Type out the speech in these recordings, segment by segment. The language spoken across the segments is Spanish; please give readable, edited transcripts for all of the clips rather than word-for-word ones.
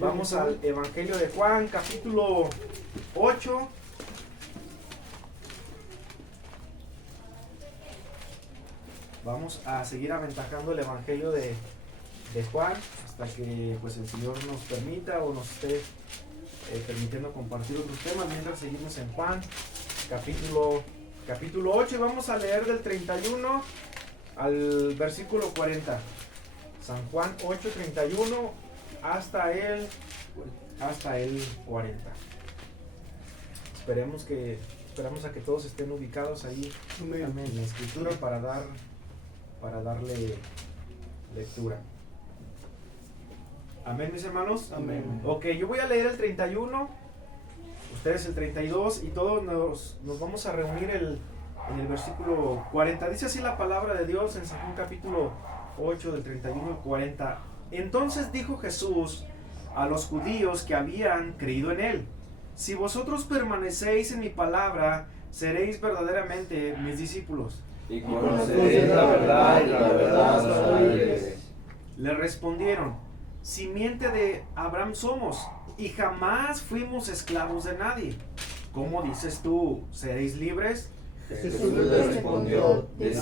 Vamos al Evangelio de Juan, capítulo 8. Vamos a seguir aventajando el Evangelio de Juan hasta que pues el Señor nos permita o nos esté permitiendo compartir otros temas mientras seguimos en Juan, capítulo 8, y vamos a leer del 31 al versículo 40. San Juan 8, 31 hasta el 40. Esperamos a que todos estén ubicados ahí en la escritura para darle lectura. Amén, mis hermanos. Amén. Ok, yo voy a leer el 31, ustedes el 32 y todos nos vamos a reunir en el versículo 40. Dice así la palabra de Dios en San Juan capítulo 8 del 31 al 40. Entonces dijo Jesús a los judíos que habían creído en él: si vosotros permanecéis en mi palabra, seréis verdaderamente mis discípulos. Y conoceréis la verdad, y la verdad os hará libres. Le respondieron: simiente de Abraham somos, y jamás fuimos esclavos de nadie. ¿Cómo dices tú, seréis libres? Jesús le respondió: de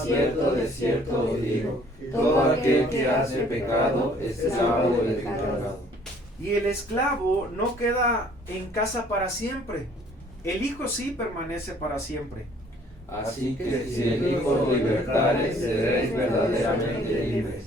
cierto os digo, todo aquel que hace pecado es esclavo del pecado. Y el esclavo no queda en casa para siempre, el Hijo sí permanece para siempre. Así que si el Hijo os libertare, seréis verdaderamente libres.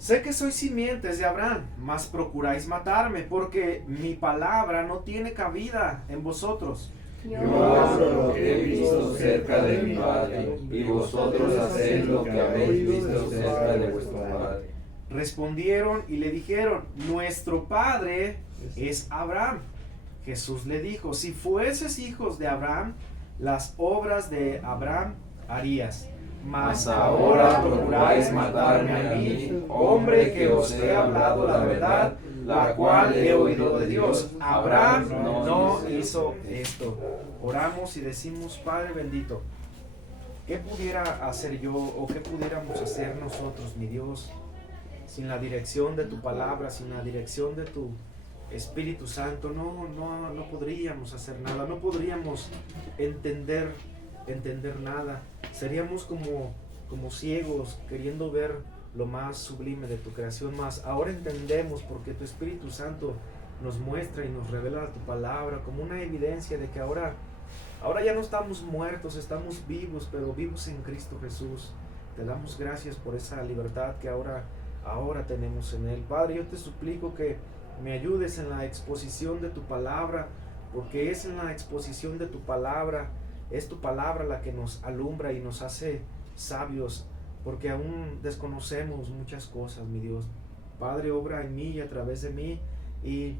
Sé que sois simientes de Abraham, mas procuráis matarme, porque mi palabra no tiene cabida en vosotros. Yo hablo lo que he visto cerca de mi Padre, y vosotros hacéis lo que habéis visto cerca de vuestro Padre. Respondieron y le dijeron: nuestro padre es Abraham. Jesús le dijo: si fueses hijos de Abraham, las obras de Abraham harías. Mas ahora procuráis matarme a mí, hombre que os he hablado la verdad, la cual he oído de Dios. Abraham no hizo esto. Oramos y decimos: Padre bendito, ¿qué pudiera hacer yo o qué pudiéramos hacer nosotros, mi Dios, sin la dirección de tu palabra, sin la dirección de tu Espíritu Santo? No podríamos hacer nada, no podríamos entender nada. Seríamos como ciegos queriendo ver lo más sublime de tu creación. Más ahora entendemos, porque tu Espíritu Santo nos muestra y nos revela tu palabra como una evidencia de que ahora ya no estamos muertos, estamos vivos, pero vivos en Cristo Jesús. Te damos gracias por esa libertad que ahora tenemos en Él. Padre, yo te suplico que me ayudes en la exposición de tu palabra, porque es en la exposición de tu palabra, es tu palabra la que nos alumbra y nos hace sabios, porque aún desconocemos muchas cosas, mi Dios. Padre, obra en mí y a través de mí, y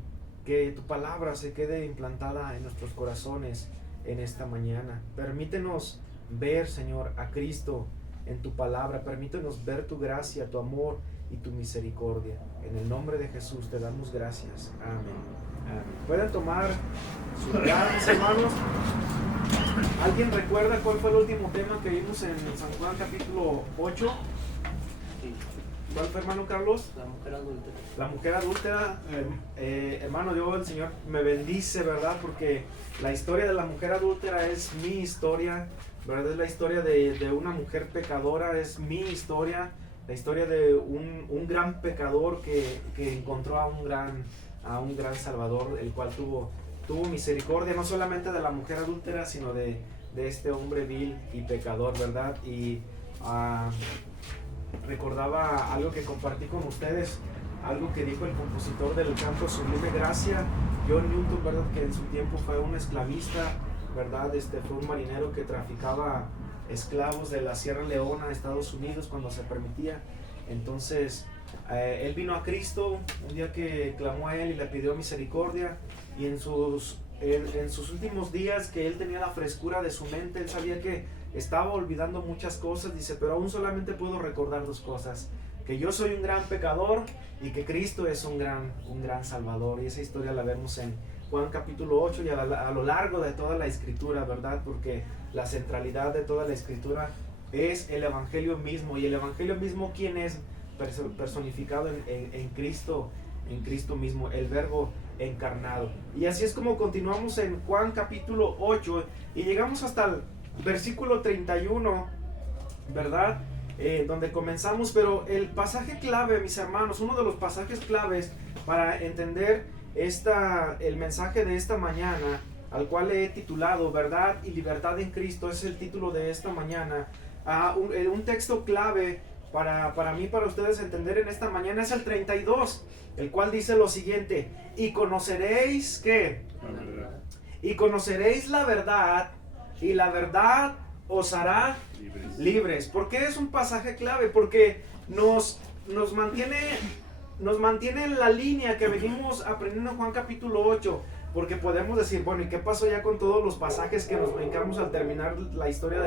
que tu palabra se quede implantada en nuestros corazones en esta mañana. Permítenos ver, Señor, a Cristo en tu palabra. Permítenos ver tu gracia, tu amor y tu misericordia. En el nombre de Jesús te damos gracias. Amén. Amén. Pueden tomar su lugar, mis hermanos. ¿Alguien recuerda cuál fue el último tema que vimos en San Juan capítulo 8? ¿Cuál fue, hermano Carlos? La mujer adúltera. La mujer adúltera. Hermano, yo, el Señor me bendice, ¿verdad? Porque la historia de la mujer adúltera es mi historia, ¿verdad? Es la historia de una mujer pecadora, es mi historia. La historia de un gran pecador que encontró a un gran Salvador, el cual tuvo misericordia no solamente de la mujer adúltera, sino de este hombre vil y pecador, ¿verdad? Y recordaba algo que compartí con ustedes, algo que dijo el compositor del canto Sublime Gracia, John Newton, ¿verdad? Que en su tiempo fue un esclavista, ¿verdad? Fue un marinero que traficaba esclavos de la Sierra Leona a Estados Unidos cuando se permitía. Entonces él vino a Cristo un día que clamó a él y le pidió misericordia, y en sus últimos días, que él tenía la frescura de su mente, él sabía que estaba olvidando muchas cosas. Dice: pero aún solamente puedo recordar dos cosas: que yo soy un gran pecador y que Cristo es un gran Salvador. Y esa historia la vemos en Juan capítulo 8 y a lo largo de toda la Escritura, ¿verdad? Porque la centralidad de toda la Escritura es el Evangelio mismo. Y el Evangelio mismo, ¿quién es? Personificado en Cristo en Cristo mismo, el Verbo encarnado. Y así es como continuamos en Juan capítulo 8 y llegamos hasta el versículo 31, ¿verdad? Donde comenzamos, pero el pasaje clave, mis hermanos, uno de los pasajes claves para entender el mensaje de esta mañana, al cual he titulado Verdad y Libertad en Cristo, es el título de esta mañana. Un texto clave para mí, para ustedes entender en esta mañana es el 32, el cual dice lo siguiente: y conoceréis ¿qué? Y conoceréis la verdad, y la verdad os hará libres. ¿Por qué es un pasaje clave? Porque nos mantiene en la línea que venimos aprendiendo en Juan capítulo 8. Porque podemos decir, bueno, ¿y qué pasó ya con todos los pasajes que nos brincamos al terminar la historia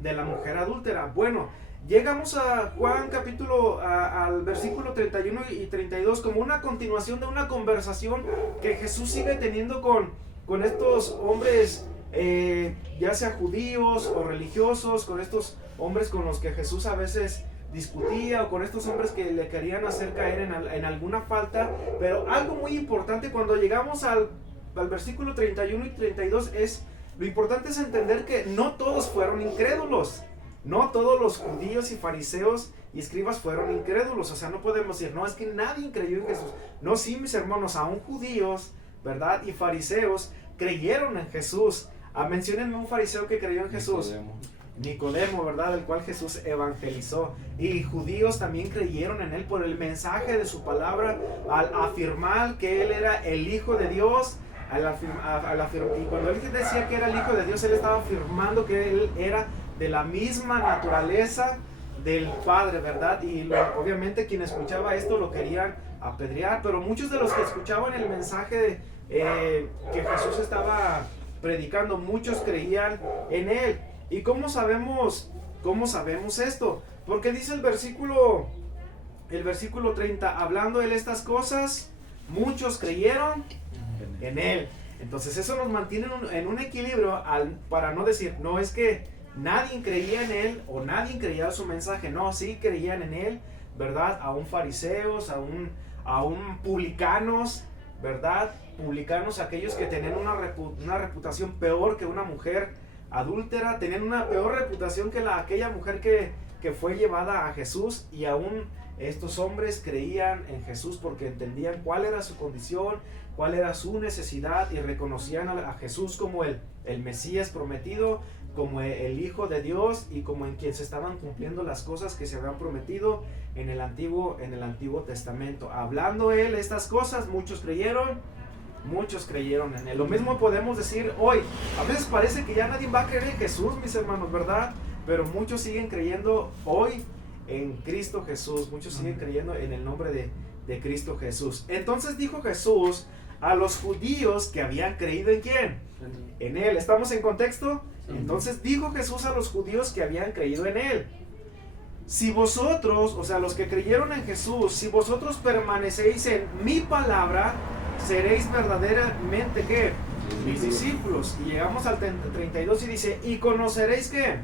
de la mujer adúltera? Bueno, llegamos a Juan capítulo, al versículo 31 y 32 como una continuación de una conversación que Jesús sigue teniendo con estos hombres, ya sea judíos o religiosos, con estos hombres con los que Jesús a veces discutía, o con estos hombres que le querían hacer caer en alguna falta. Pero algo muy importante cuando llegamos al versículo 31 y 32 lo importante es entender que no todos fueron incrédulos. No todos los judíos y fariseos y escribas fueron incrédulos. O sea, no podemos decir, no, es que nadie creyó en Jesús. No, sí, mis hermanos, aún judíos, ¿verdad? Y fariseos creyeron en Jesús. Menciónenme un fariseo que creyó en Jesús. Nicodemo, ¿verdad? El cual Jesús evangelizó. Y judíos también creyeron en él por el mensaje de su palabra, al afirmar que él era el Hijo de Dios. Y cuando él decía que era el Hijo de Dios, él estaba afirmando que él era de la misma naturaleza del Padre, ¿verdad? Y obviamente quien escuchaba esto lo querían apedrear, pero muchos de los que escuchaban el mensaje que Jesús estaba predicando, muchos creían en él. ¿Y cómo sabemos esto? Porque dice el versículo 30, hablando él estas cosas, muchos creyeron en él. Entonces eso nos mantiene en un equilibrio para no decir, no es que nadie creía en él o nadie creía su mensaje. No, sí creían en él, ¿verdad? Aún fariseos, aún publicanos, ¿verdad? Publicanos, aquellos que tenían una reputación peor que una mujer adúltera, tenían una peor reputación que aquella mujer que fue llevada a Jesús. Y aún estos hombres creían en Jesús porque entendían cuál era su condición, cuál era su necesidad, y reconocían a Jesús como el Mesías prometido, como el Hijo de Dios, y como en quien se estaban cumpliendo las cosas que se habían prometido en el Antiguo Testamento. Hablando él estas cosas, muchos creyeron en él. Lo mismo podemos decir hoy. A veces parece que ya nadie va a creer en Jesús, mis hermanos, ¿verdad? Pero muchos siguen creyendo hoy en Cristo Jesús. Muchos siguen creyendo en el nombre de Cristo Jesús. Entonces dijo Jesús a los judíos que habían creído en ¿quién? En él. ¿Estamos en contexto? Entonces dijo Jesús a los judíos que habían creído en él: si vosotros, o sea, los que creyeron en Jesús, si vosotros permanecéis en mi palabra, seréis verdaderamente ¿qué? Mis discípulos. Y llegamos al 32 y dice: y conoceréis ¿qué?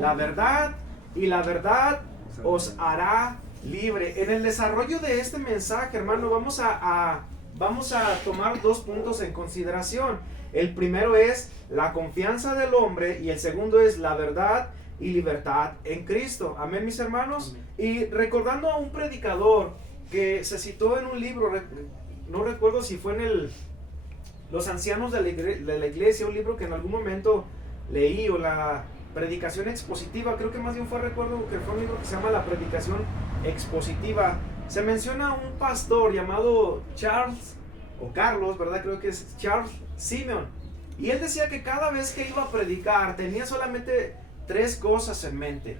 La verdad, y la verdad os hará libre. En el desarrollo de este mensaje, hermano, vamos a tomar dos puntos en consideración. El primero es la confianza del hombre, y el segundo es la verdad y libertad en Cristo. Amén, mis hermanos. Y recordando a un predicador que se citó en un libro, no recuerdo si fue en Los Ancianos de la Iglesia, un libro que en algún momento leí, o la predicación expositiva, creo que más bien recuerdo que fue un libro que se llama La Predicación Expositiva. Se menciona a un pastor llamado Carlos, ¿verdad? Creo que es Charles Simeon. Y él decía que cada vez que iba a predicar tenía solamente tres cosas en mente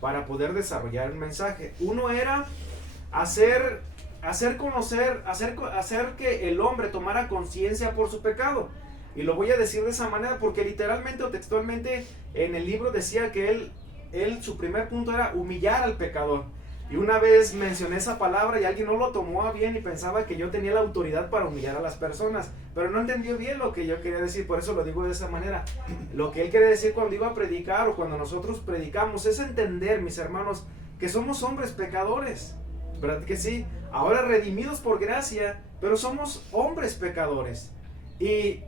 para poder desarrollar el mensaje. Uno era hacer que el hombre tomara conciencia por su pecado. Y lo voy a decir de esa manera porque literalmente o textualmente en el libro decía que su primer punto era humillar al pecador. Y una vez mencioné esa palabra y alguien no lo tomó a bien y pensaba que yo tenía la autoridad para humillar a las personas, pero no entendió bien lo que yo quería decir. Por eso lo digo de esa manera. Lo que él quiere decir cuando iba a predicar, o cuando nosotros predicamos, es entender, mis hermanos, que somos hombres pecadores. ¿Verdad que sí? Ahora redimidos por gracia, pero somos hombres pecadores. Y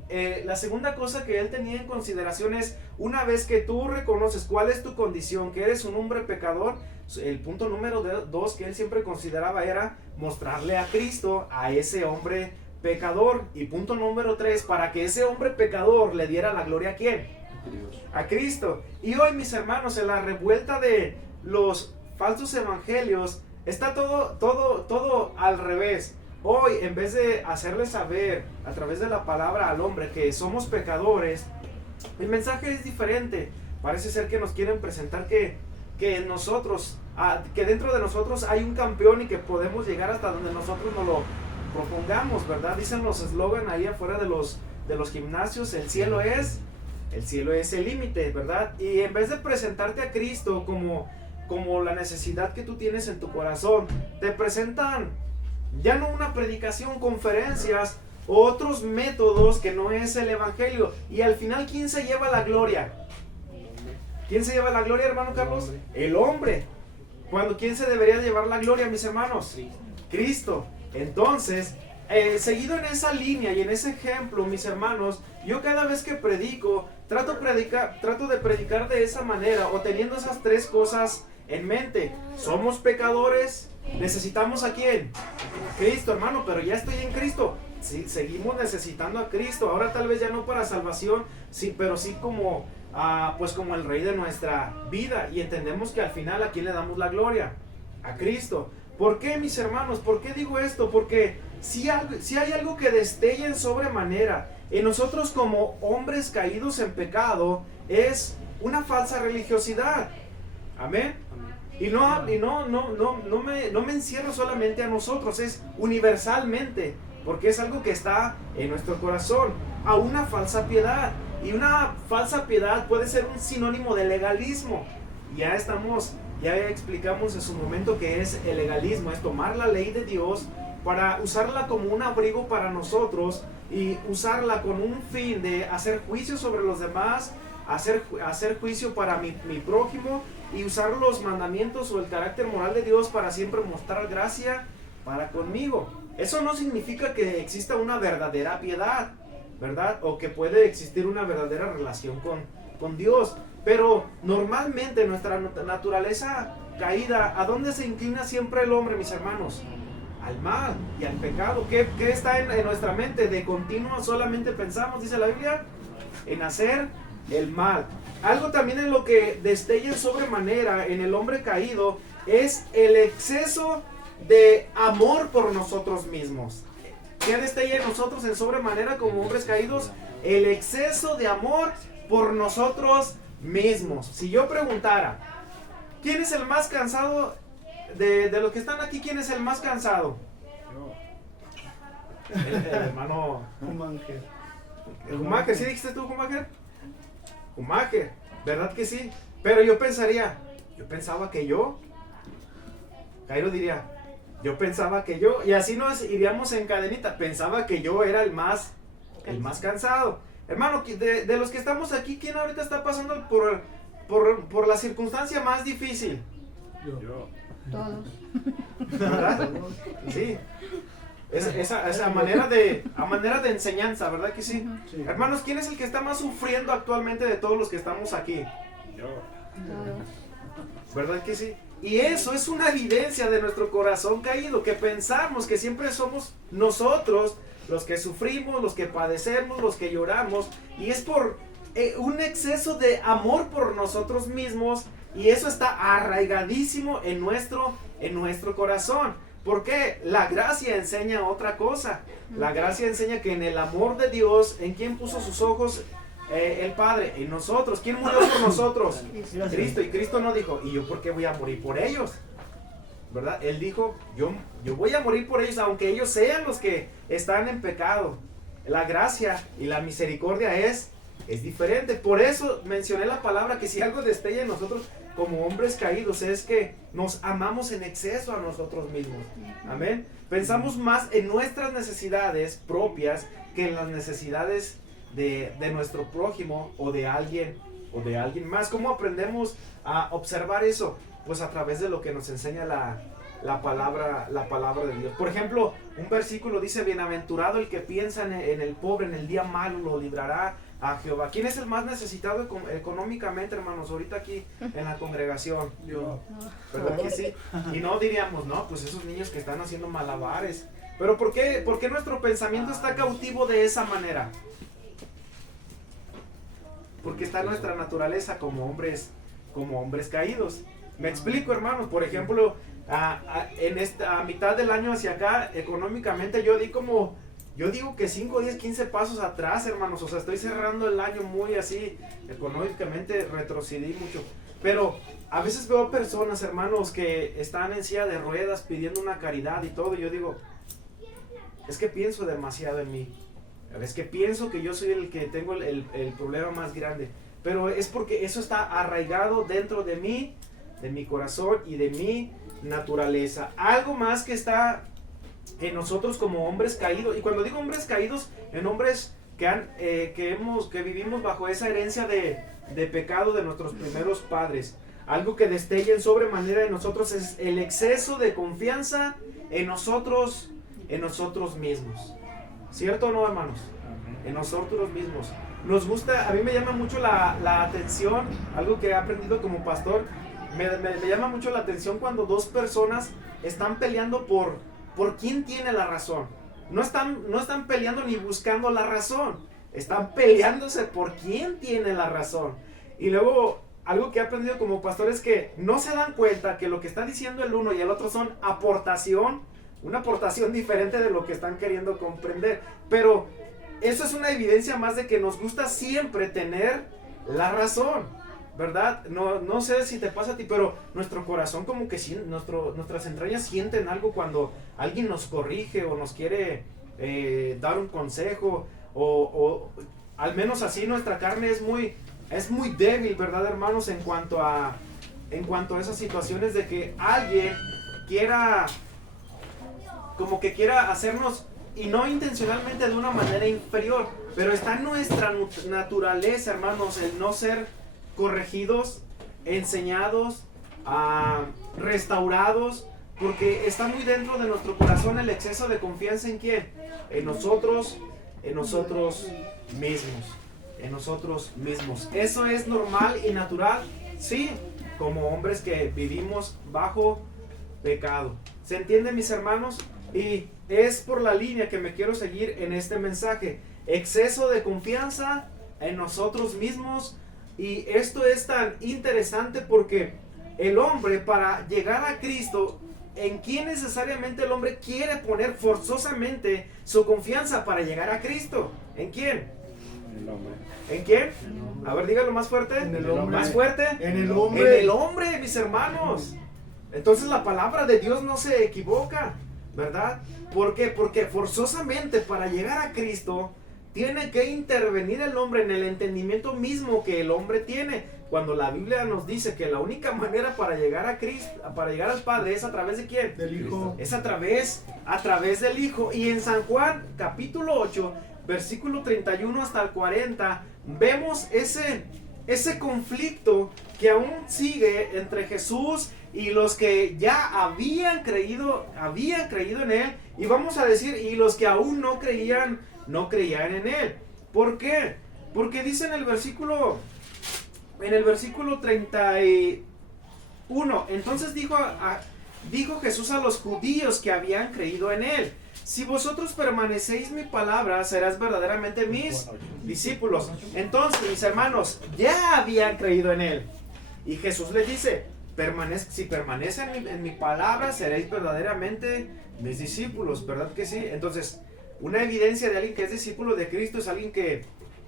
la segunda cosa que él tenía en consideración es, una vez que tú reconoces cuál es tu condición, que eres un hombre pecador, el punto número 2 que él siempre consideraba era mostrarle a Cristo a ese hombre pecador. Y punto número 3, para que ese hombre pecador le diera la gloria ¿a quién? A Cristo. Y hoy, mis hermanos, en la revuelta de los falsos evangelios, está todo al revés. Hoy, en vez de hacerle saber a través de la palabra al hombre que somos pecadores, el mensaje es diferente. Parece ser que nos quieren presentar que nosotros, que dentro de nosotros hay un campeón y que podemos llegar hasta donde nosotros nos lo propongamos, ¿verdad? Dicen los eslogan ahí afuera de los gimnasios, el cielo es el límite, ¿verdad? Y en vez de presentarte a Cristo como la necesidad que tú tienes en tu corazón, te presentan ya no una predicación, conferencias, otros métodos que no es el evangelio. Y al final, ¿quién se lleva la gloria? ¿Quién se lleva la gloria, hermano Carlos? El hombre. ¿Quién se debería llevar la gloria, mis hermanos? Cristo. Entonces, seguido en esa línea y en ese ejemplo, mis hermanos, yo cada vez que predico, trato de predicar de esa manera, o teniendo esas tres cosas en mente. Somos pecadores. ¿Necesitamos a quién? Cristo, hermano, pero ya estoy en Cristo. Sí, seguimos necesitando a Cristo. Ahora tal vez ya no para salvación, sí, pero sí como el Rey de nuestra vida. Y entendemos que al final ¿a quién le damos la gloria? A Cristo. ¿Por qué, mis hermanos? ¿Por qué digo esto? Porque si hay algo que destella en sobremanera en nosotros como hombres caídos en pecado, es una falsa religiosidad. Amén. Y no me encierro solamente a nosotros, es universalmente, porque es algo que está en nuestro corazón, a una falsa piedad. Y una falsa piedad puede ser un sinónimo de legalismo. Ya explicamos en su momento que es el legalismo, es tomar la ley de Dios para usarla como un abrigo para nosotros y usarla con un fin de hacer juicio sobre los demás, hacer juicio para mi prójimo, y usar los mandamientos o el carácter moral de Dios para siempre mostrar gracia para conmigo. Eso no significa que exista una verdadera piedad, ¿verdad? O que puede existir una verdadera relación con Dios. Pero normalmente nuestra naturaleza caída, ¿a dónde se inclina siempre el hombre, mis hermanos? Al mal y al pecado. ¿Qué está en nuestra mente? De continuo solamente pensamos, dice la Biblia, en hacer el mal. Algo también en lo que destella en sobremanera en el hombre caído es el exceso de amor por nosotros mismos. ¿Qué destella en nosotros en sobremanera como hombres caídos? El exceso de amor por nosotros mismos. Si yo preguntara, ¿quién es el más cansado de los que están aquí? ¿Quién es el más cansado? El hermano Humanger. Humanger. ¿Sí dijiste tú, Humanger? Humanger, ¿verdad que sí? Pero yo pensaba que yo. Jairo diría, yo pensaba que yo. Y así nos iríamos en cadenita. Pensaba que yo era el más cansado. Hermano, de los que estamos aquí, ¿quién ahorita está pasando por la circunstancia más difícil? Yo. Todos. ¿Verdad? Sí. Esa manera de enseñanza, ¿verdad que sí? Sí. Hermanos, ¿quién es el que está más sufriendo actualmente de todos los que estamos aquí? Yo. Todos. ¿Verdad que sí? Y eso es una evidencia de nuestro corazón caído, que pensamos que siempre somos nosotros los que sufrimos, los que padecemos, los que lloramos, y es por un exceso de amor por nosotros mismos, y eso está arraigadísimo en nuestro corazón. Porque la gracia enseña otra cosa. La gracia enseña que en el amor de Dios, ¿en quién puso sus ojos el Padre? En nosotros. ¿Quién murió por nosotros? Cristo. Y Cristo no dijo, ¿y yo por qué voy a morir por ellos? ¿Verdad? Él dijo, yo voy a morir por ellos, aunque ellos sean los que están en pecado. La gracia y la misericordia es diferente. Por eso mencioné la palabra, que si algo destella en nosotros como hombres caídos es que nos amamos en exceso a nosotros mismos. Amén. Pensamos más en nuestras necesidades propias que en las necesidades de nuestro prójimo o de alguien más. ¿Cómo aprendemos a observar eso? Pues a través de lo que nos enseña la palabra de Dios. Por ejemplo, un versículo dice: bienaventurado el que piensa en el pobre, en el día malo lo librará a Jehová. ¿Quién es el más necesitado económicamente, hermanos, ahorita aquí en la congregación? Yo. ¿Verdad que sí? Y no diríamos, no, pues esos niños que están haciendo malabares. Pero ¿por qué nuestro pensamiento está cautivo de esa manera? Porque está nuestra naturaleza como hombres caídos. Me explico, hermanos. Por ejemplo, en esta mitad del año hacia acá, económicamente yo digo que 5, 10, 15 pasos atrás, hermanos. O sea, estoy cerrando el año muy así, económicamente retrocedí mucho. Pero a veces veo personas, hermanos, que están en silla de ruedas pidiendo una caridad y todo. Y yo digo, es que pienso demasiado en mí. Es que pienso que yo soy el que tengo el problema más grande. Pero es porque eso está arraigado dentro de mí, de mi corazón y de mi naturaleza. Algo más que está en nosotros como hombres caídos. Y cuando digo hombres caídos, en hombres que vivimos bajo esa herencia de pecado de nuestros primeros padres. Algo que destella en sobremanera en nosotros es el exceso de confianza en nosotros mismos. ¿Cierto o no, hermanos? En nosotros mismos. Nos gusta, a mí me llama mucho la atención, algo que he aprendido como pastor, me llama mucho la atención cuando dos personas están peleando por quién tiene la razón. No están peleando ni buscando la razón, están peleándose por quién tiene la razón. Y luego, algo que he aprendido como pastor es que no se dan cuenta que lo que está diciendo el uno y el otro son una aportación diferente de lo que están queriendo comprender. Pero eso es una evidencia más de que nos gusta siempre tener la razón, ¿verdad? No sé si te pasa a ti, pero nuestro corazón como que nuestras entrañas sienten algo cuando alguien nos corrige o nos quiere dar un consejo, o al menos así nuestra carne es muy débil, ¿verdad, hermanos? En cuanto a esas situaciones de que alguien quiera hacernos, y no intencionalmente, de una manera inferior, pero está en nuestra naturaleza, hermanos, el no ser corregidos, enseñados, restaurados, porque está muy dentro de nuestro corazón el exceso de confianza. ¿En quién? En nosotros mismos. Eso es normal y natural, sí, como hombres que vivimos bajo pecado. ¿Se entiende, mis hermanos? Y es por la línea que me quiero seguir en este mensaje. Exceso de confianza en nosotros mismos. Y esto es tan interesante porque el hombre, para llegar a Cristo, ¿en quién necesariamente el hombre quiere poner forzosamente su confianza para llegar a Cristo? ¿En quién? El hombre. ¿En quién? A ver, dígalo más fuerte. En el hombre. Más fuerte. En el hombre. En el hombre, mis hermanos. Entonces la palabra de Dios no se equivoca, ¿verdad? ¿Por qué? Porque forzosamente para llegar a Cristo tiene que intervenir el hombre en el entendimiento mismo que el hombre tiene. Cuando la Biblia nos dice que la única manera para llegar a Cristo, para llegar al Padre, es a través de ¿quién? Del Hijo. Es a través del Hijo. Y en San Juan capítulo 8, versículo 31 hasta el 40, vemos ese conflicto que aún sigue entre Jesús y los que ya habían creído en Él, y vamos a decir, y los que aún no creían en Él. ¿Por qué? Porque dice en el versículo 31, entonces dijo Jesús a los judíos que habían creído en Él: si vosotros permanecéis mi palabra, serás verdaderamente mis discípulos. Entonces, mis hermanos ya habían creído en Él. Y Jesús les dice: si permanecen en mi palabra, seréis verdaderamente mis discípulos, ¿verdad que sí? Entonces, una evidencia de alguien que es discípulo de Cristo es alguien que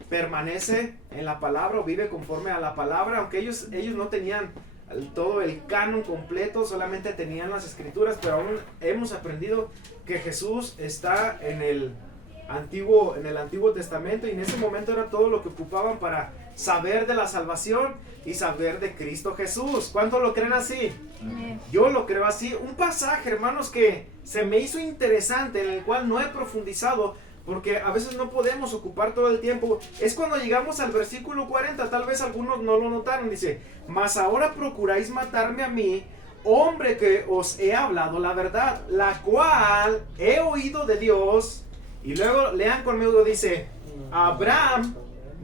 permanece en la palabra o vive conforme a la palabra, aunque ellos no tenían todo el canon completo, solamente tenían las escrituras, pero aún hemos aprendido que Jesús está en el Antiguo Testamento, y en ese momento era todo lo que ocupaban para saber de la salvación y saber de Cristo Jesús. ¿Cuántos lo creen así? Amén. Yo lo creo así. Un pasaje, hermanos, que se me hizo interesante, en el cual no he profundizado, porque a veces no podemos ocupar todo el tiempo, es cuando llegamos al versículo 40. Tal vez algunos no lo notaron. Dice: mas ahora procuráis matarme a mí, hombre que os he hablado la verdad, la cual he oído de Dios. Y luego lean conmigo, dice, Abraham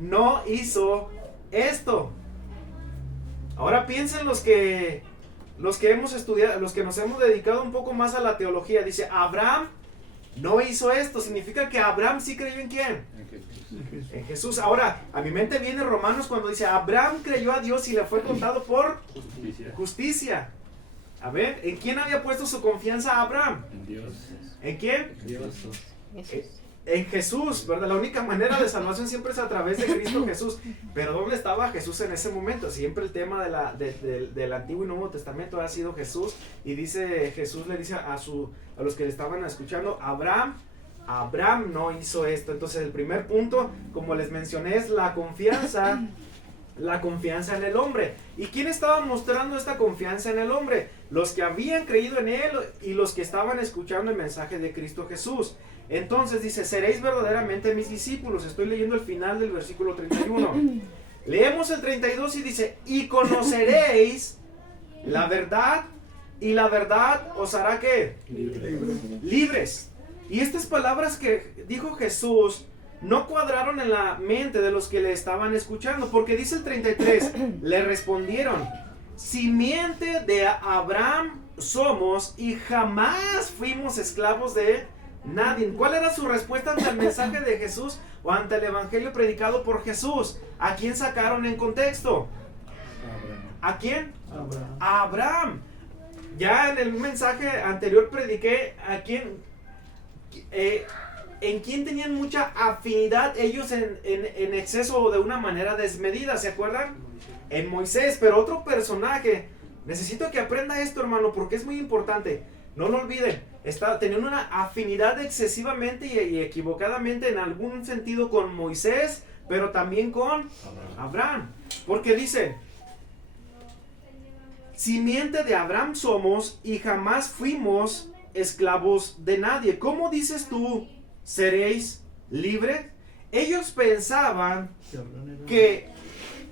no hizo esto. Ahora piensen los que hemos estudiado, los que nos hemos dedicado un poco más a la teología. Dice, Abraham no hizo esto. Significa que Abraham sí creyó en quién. En Jesús. Ahora, a mi mente viene Romanos cuando dice, Abraham creyó a Dios y le fue contado por justicia. A ver, ¿en quién había puesto su confianza Abraham? En Dios. ¿En quién? Dios. En Jesús, ¿verdad? La única manera de salvación siempre es a través de Cristo Jesús. Pero ¿dónde estaba Jesús en ese momento? Siempre el tema del Antiguo y Nuevo Testamento ha sido Jesús. Y dice, Jesús le dice a los que le estaban escuchando, Abraham no hizo esto. Entonces el primer punto, como les mencioné, es la confianza en el hombre. ¿Y quién estaba mostrando esta confianza en el hombre? Los que habían creído en él y los que estaban escuchando el mensaje de Cristo Jesús. Entonces dice, seréis verdaderamente mis discípulos. Estoy leyendo el final del versículo 31. Leemos el 32 y dice, y conoceréis la verdad, y la verdad os hará ¿qué? Libres. Y estas palabras que dijo Jesús no cuadraron en la mente de los que le estaban escuchando, porque dice el 33, le respondieron, simiente de Abraham somos y jamás fuimos esclavos de nadie. ¿Cuál era su respuesta ante el mensaje de Jesús o ante el evangelio predicado por Jesús? ¿A quién sacaron en contexto? ¿A quién? A Abraham. Ya en el mensaje anterior prediqué a quién, en quién tenían mucha afinidad ellos en exceso o de una manera desmedida, ¿se acuerdan? En Moisés. Pero otro personaje, necesito que aprenda esto, hermano, porque es muy importante. No lo olviden, tenían una afinidad excesivamente y equivocadamente en algún sentido con Moisés, pero también con Abraham. Porque dice, simiente de Abraham somos y jamás fuimos esclavos de nadie. ¿Cómo dices tú, seréis libres? Ellos pensaban que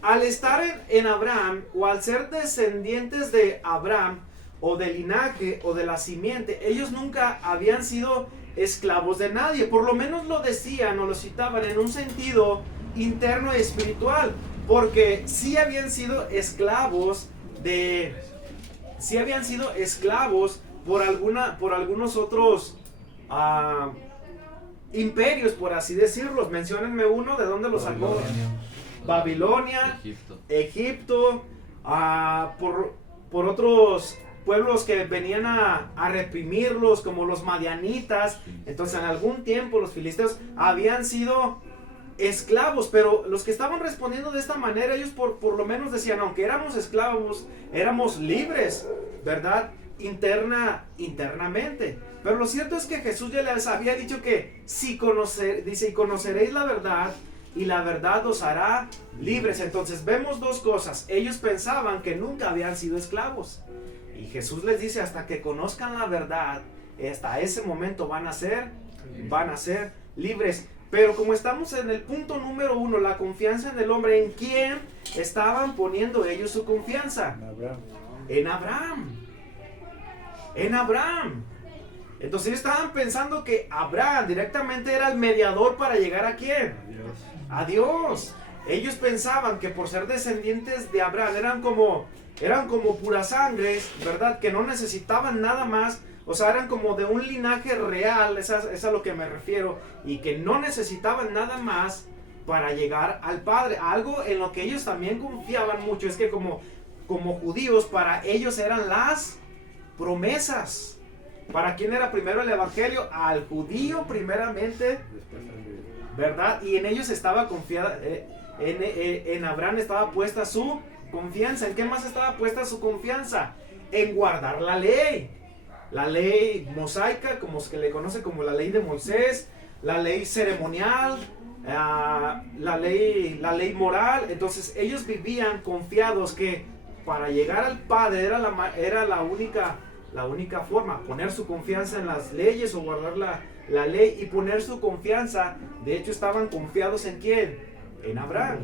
al estar en Abraham o al ser descendientes de Abraham, o del linaje, o de la simiente, ellos nunca habían sido esclavos de nadie. Por lo menos lo decían o lo citaban en un sentido interno y espiritual, porque sí habían sido esclavos por algunos otros imperios, por así decirlo. Menciónenme uno, ¿de dónde lo sacó? Babilonia, Egipto, por otros pueblos que venían a reprimirlos, como los madianitas. Entonces en algún tiempo los filisteos habían sido esclavos, pero los que estaban respondiendo de esta manera, ellos por lo menos decían, aunque éramos esclavos, éramos libres, ¿verdad? Internamente. Pero lo cierto es que Jesús ya les había dicho que y conoceréis la verdad, y la verdad os hará libres. Entonces vemos dos cosas. Ellos pensaban que nunca habían sido esclavos, y Jesús les dice, hasta que conozcan la verdad, hasta ese momento van a ser libres. Pero como estamos en el punto número 1, la confianza en el hombre, ¿en quién estaban poniendo ellos su confianza? En Abraham. Entonces ellos estaban pensando que Abraham directamente era el mediador para llegar ¿a quién? A Dios. Ellos pensaban que por ser descendientes de Abraham eran como pura sangre, ¿verdad? Que no necesitaban nada más. O sea, eran como de un linaje real, es a lo que me refiero, y que no necesitaban nada más para llegar al Padre. Algo en lo que ellos también confiaban mucho es que como judíos, para ellos eran las promesas. ¿Para quién era primero el evangelio? Al judío primeramente, ¿verdad? Y en ellos estaba confiada, en Abraham estaba puesta su confianza. ¿En qué más estaba puesta su confianza? En guardar la ley. La ley mosaica, como se le conoce como la ley de Moisés, la ley ceremonial, la ley moral. Entonces ellos vivían confiados que para llegar al Padre era la única forma, poner su confianza en las leyes o guardar la ley y poner su confianza. De hecho estaban confiados ¿en quién? En Abraham.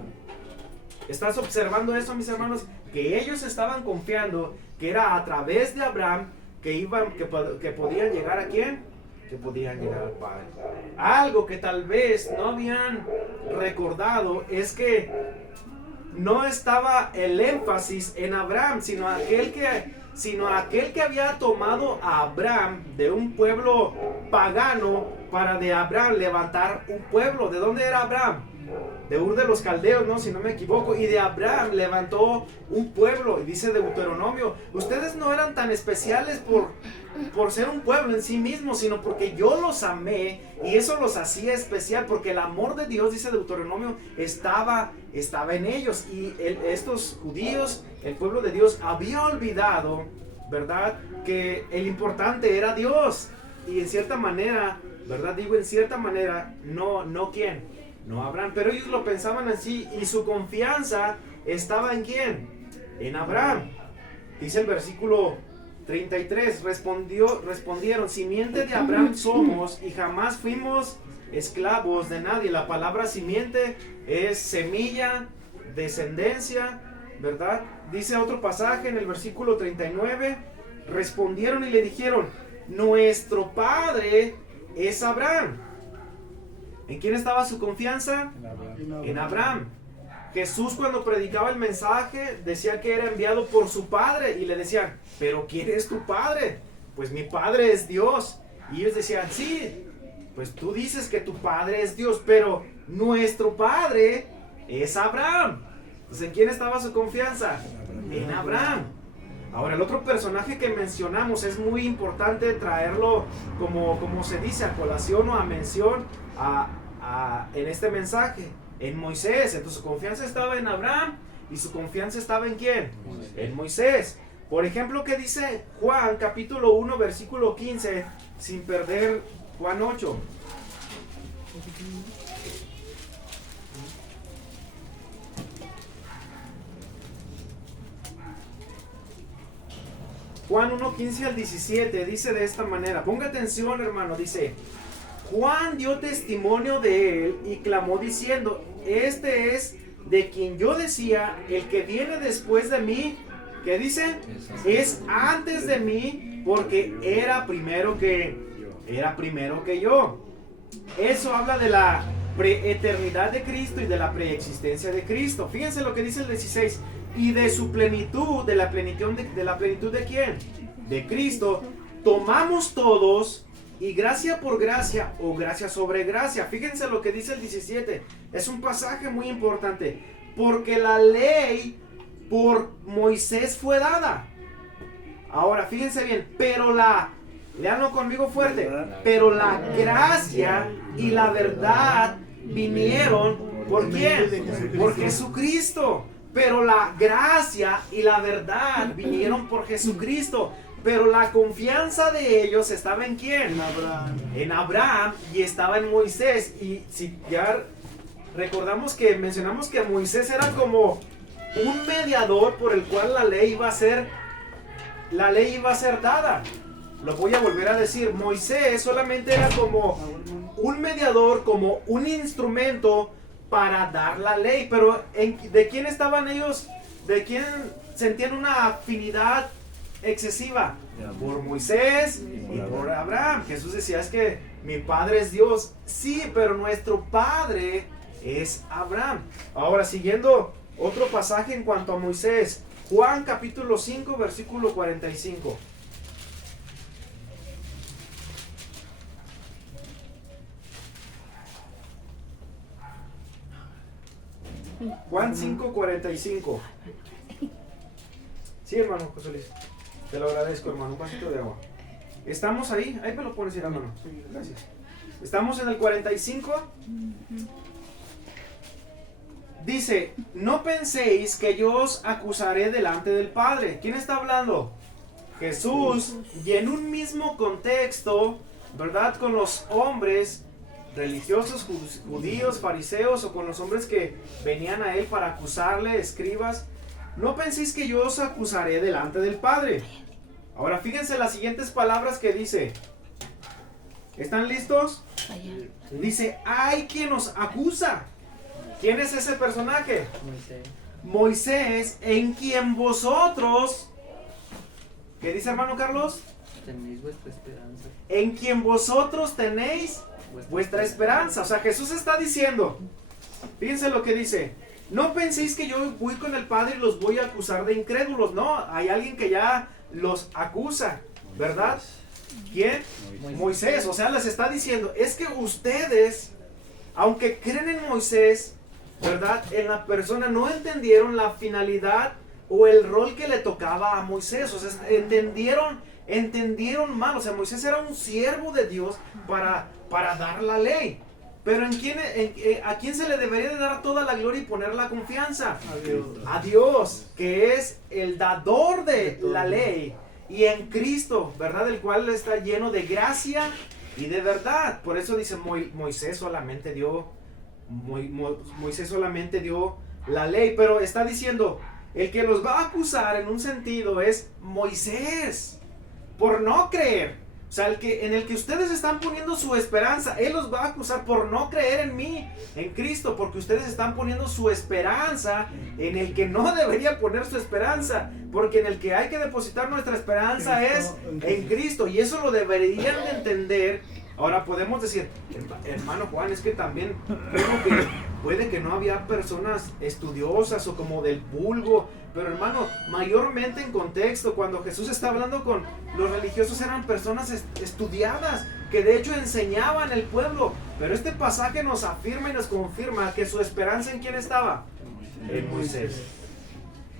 ¿Estás observando eso, mis hermanos? Que ellos estaban confiando que era a través de Abraham que podían llegar ¿a quién? Que podían llegar al Padre. Algo que tal vez no habían recordado es que no estaba el énfasis en Abraham, sino aquel que había tomado a Abraham de un pueblo pagano para de Abraham levantar un pueblo. ¿De dónde era Abraham? De Ur de los Caldeos, ¿no? Si no me equivoco. Y de Abraham levantó un pueblo. Y dice Deuteronomio, ustedes no eran tan especiales por ser un pueblo en sí mismo, sino porque yo los amé y eso los hacía especial, porque el amor de Dios, dice Deuteronomio, estaba en ellos. Y estos judíos, el pueblo de Dios, había olvidado, ¿verdad?, que el importante era Dios. Y en cierta manera, ¿verdad? Digo en cierta manera, no ¿quién? No Abraham, pero ellos lo pensaban así y su confianza estaba en ¿quién? En Abraham. Dice el versículo 33, respondieron, simiente de Abraham somos y jamás fuimos esclavos de nadie. La palabra simiente es semilla, descendencia, ¿verdad? Dice otro pasaje en el versículo 39, respondieron y le dijeron, nuestro padre es Abraham. ¿En quién estaba su confianza? En Abraham. Jesús, cuando predicaba el mensaje, decía que era enviado por su Padre y le decían, ¿pero quién es tu Padre? Pues mi Padre es Dios. Y ellos decían, sí, pues tú dices que tu Padre es Dios, pero nuestro Padre es Abraham. Entonces, ¿en quién estaba su confianza? En Abraham. Ahora, el otro personaje que mencionamos es muy importante traerlo como se dice, a colación o a mención en este mensaje. En Moisés. Entonces su confianza estaba en Abraham y su confianza estaba en ¿quién? En Moisés. Por ejemplo, ¿qué dice Juan capítulo 1 versículo 15? Sin perder Juan 8. Juan 1, 15 al 17 dice de esta manera. Ponga atención, hermano. Dice, Juan dio testimonio de él y clamó diciendo, este es de quien yo decía, el que viene después de mí, ¿qué dice? Es antes de mí, porque era primero que yo. Eso habla de la preeternidad de Cristo y de la preexistencia de Cristo. Fíjense lo que dice el 16, y de su plenitud, de la plenitud de ¿quién? De Cristo, tomamos todos, y gracia por gracia o gracia sobre gracia. Fíjense lo que dice el 17. Es un pasaje muy importante. Porque la ley por Moisés fue dada. Ahora, fíjense bien. Pero leanlo conmigo fuerte. Pero la gracia y la verdad vinieron ¿por quién? Por Jesucristo. Pero la gracia y la verdad vinieron por Jesucristo. Pero la confianza de ellos estaba en ¿quién? En Abraham y estaba en Moisés. Y si ya recordamos que mencionamos que Moisés era como un mediador por el cual la ley iba a ser dada. Lo voy a volver a decir. Moisés solamente era como un mediador, como un instrumento para dar la ley. Pero ¿de quién estaban ellos? ¿De quién sentían una afinidad excesiva? Por Moisés y por Abraham. Jesús decía, es que mi padre es Dios. Sí, pero nuestro padre es Abraham. Ahora, siguiendo otro pasaje en cuanto a Moisés, Juan capítulo 5 versículo 45. Juan 5:45. Sí, hermano José Luis. Te lo agradezco, hermano. Un vasito de agua. ¿Estamos ahí? Ahí me lo pones, hermano. Gracias. ¿Estamos en el 45? Dice, no penséis que yo os acusaré delante del Padre. ¿Quién está hablando? Jesús. Y en un mismo contexto, ¿verdad? Con los hombres religiosos, judíos, fariseos, o con los hombres que venían a él para acusarle, escribas. No penséis que yo os acusaré delante del Padre. Ahora fíjense las siguientes palabras que dice. ¿Están listos? Dice, hay quien os acusa. ¿Quién es ese personaje? Moisés, en quien vosotros, ¿qué dice hermano Carlos? Tenéis vuestra esperanza. En quien vosotros tenéis vuestra esperanza. O sea, Jesús está diciendo, fíjense lo que dice, no penséis que yo voy con el Padre y los voy a acusar de incrédulos. No, hay alguien que ya los acusa, ¿verdad? ¿Quién? Moisés. O sea, les está diciendo, es que ustedes, aunque creen en Moisés, ¿verdad? En la persona, no entendieron la finalidad o el rol que le tocaba a Moisés. O sea, entendieron mal. O sea, Moisés era un siervo de Dios para dar la ley. Pero ¿a quién se le debería de dar toda la gloria y poner la confianza? A Dios, que es el dador de la ley. Y en Cristo, ¿verdad? El cual está lleno de gracia y de verdad. Por eso dice Moisés solamente dio la ley. Pero está diciendo, el que los va a acusar en un sentido es Moisés, por no creer. O sea, en el que ustedes están poniendo su esperanza, Él los va a acusar por no creer en mí, en Cristo, porque ustedes están poniendo su esperanza en el que no debería poner su esperanza, porque en el que hay que depositar nuestra esperanza es en Cristo, y eso lo deberían de entender. Ahora podemos decir, hermano Juan, es que también puede que no había personas estudiosas o como del vulgo, pero hermano, mayormente en contexto, cuando Jesús está hablando con los religiosos eran personas estudiadas, que de hecho enseñaban el pueblo, pero este pasaje nos afirma y nos confirma que su esperanza ¿en quién estaba? En Moisés.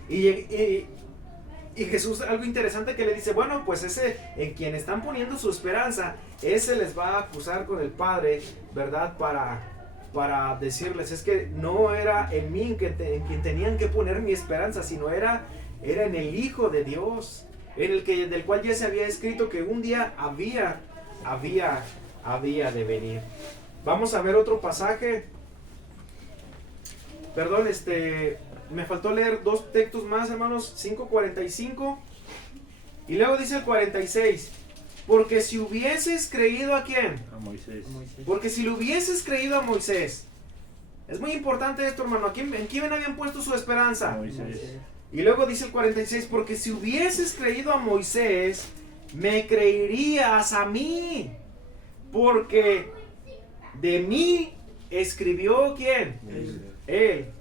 Y Jesús, algo interesante que le dice, bueno, pues ese en quien están poniendo su esperanza, ese les va a acusar con el Padre, ¿verdad? Para decirles, es que no era en mí en quien tenían que poner mi esperanza, sino era en el Hijo de Dios, del cual ya se había escrito que un día había de venir. Vamos a ver otro pasaje. Perdón, me faltó leer dos textos más, hermanos. 5:45 y luego dice el 46. Porque si hubieses creído ¿a quién? A Moisés. Porque si le hubieses creído a Moisés. Es muy importante esto, hermano. ¿En quién habían puesto su esperanza? Moisés. Y luego dice el 46. Porque si hubieses creído a Moisés, me creerías a mí. Porque de mí escribió ¿quién? Él.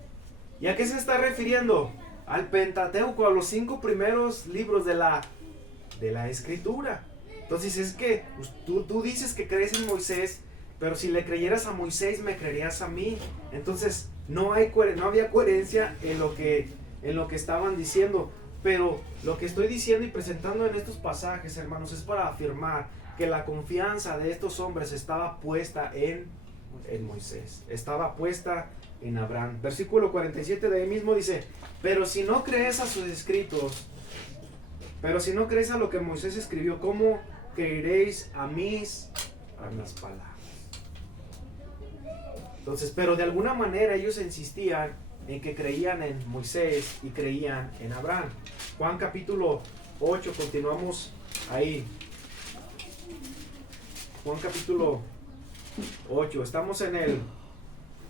¿Y a qué se está refiriendo? Al Pentateuco, a los 5 primeros libros de la Escritura. Entonces es que tú dices que crees en Moisés, pero si le creyeras a Moisés, me creerías a mí. Entonces no había coherencia en lo que estaban diciendo. Pero lo que estoy diciendo y presentando en estos pasajes, hermanos, es para afirmar que la confianza de estos hombres estaba puesta en Moisés. Estaba puesta en Abraham. Versículo 47 de ahí mismo dice, pero si no crees a sus escritos, pero si no crees a lo que Moisés escribió, ¿cómo creeréis a mis palabras? Entonces, pero de alguna manera ellos insistían en que creían en Moisés y creían en Abraham. Juan capítulo 8, continuamos ahí. Juan capítulo 8, estamos en el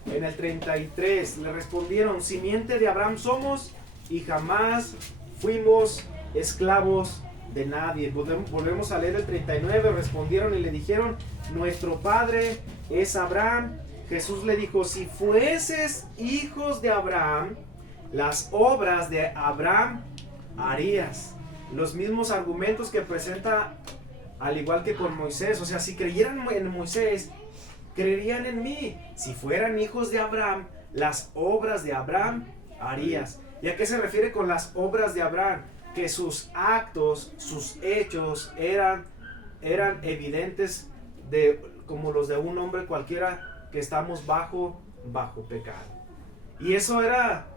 33. Le respondieron, simiente de Abraham somos y jamás fuimos esclavos de nadie. Volvemos a leer el 39. Respondieron y le dijeron, nuestro padre es Abraham. Jesús le dijo, si fueses hijos de Abraham, las obras de Abraham harías. Los mismos argumentos que presenta al igual que con Moisés. O sea, si creyeran en Moisés, creerían en mí. Si fueran hijos de Abraham, las obras de Abraham harías. ¿Y a qué se refiere con las obras de Abraham? Que sus actos, sus hechos eran evidentes como los de un hombre cualquiera que estamos bajo pecado. Y eso era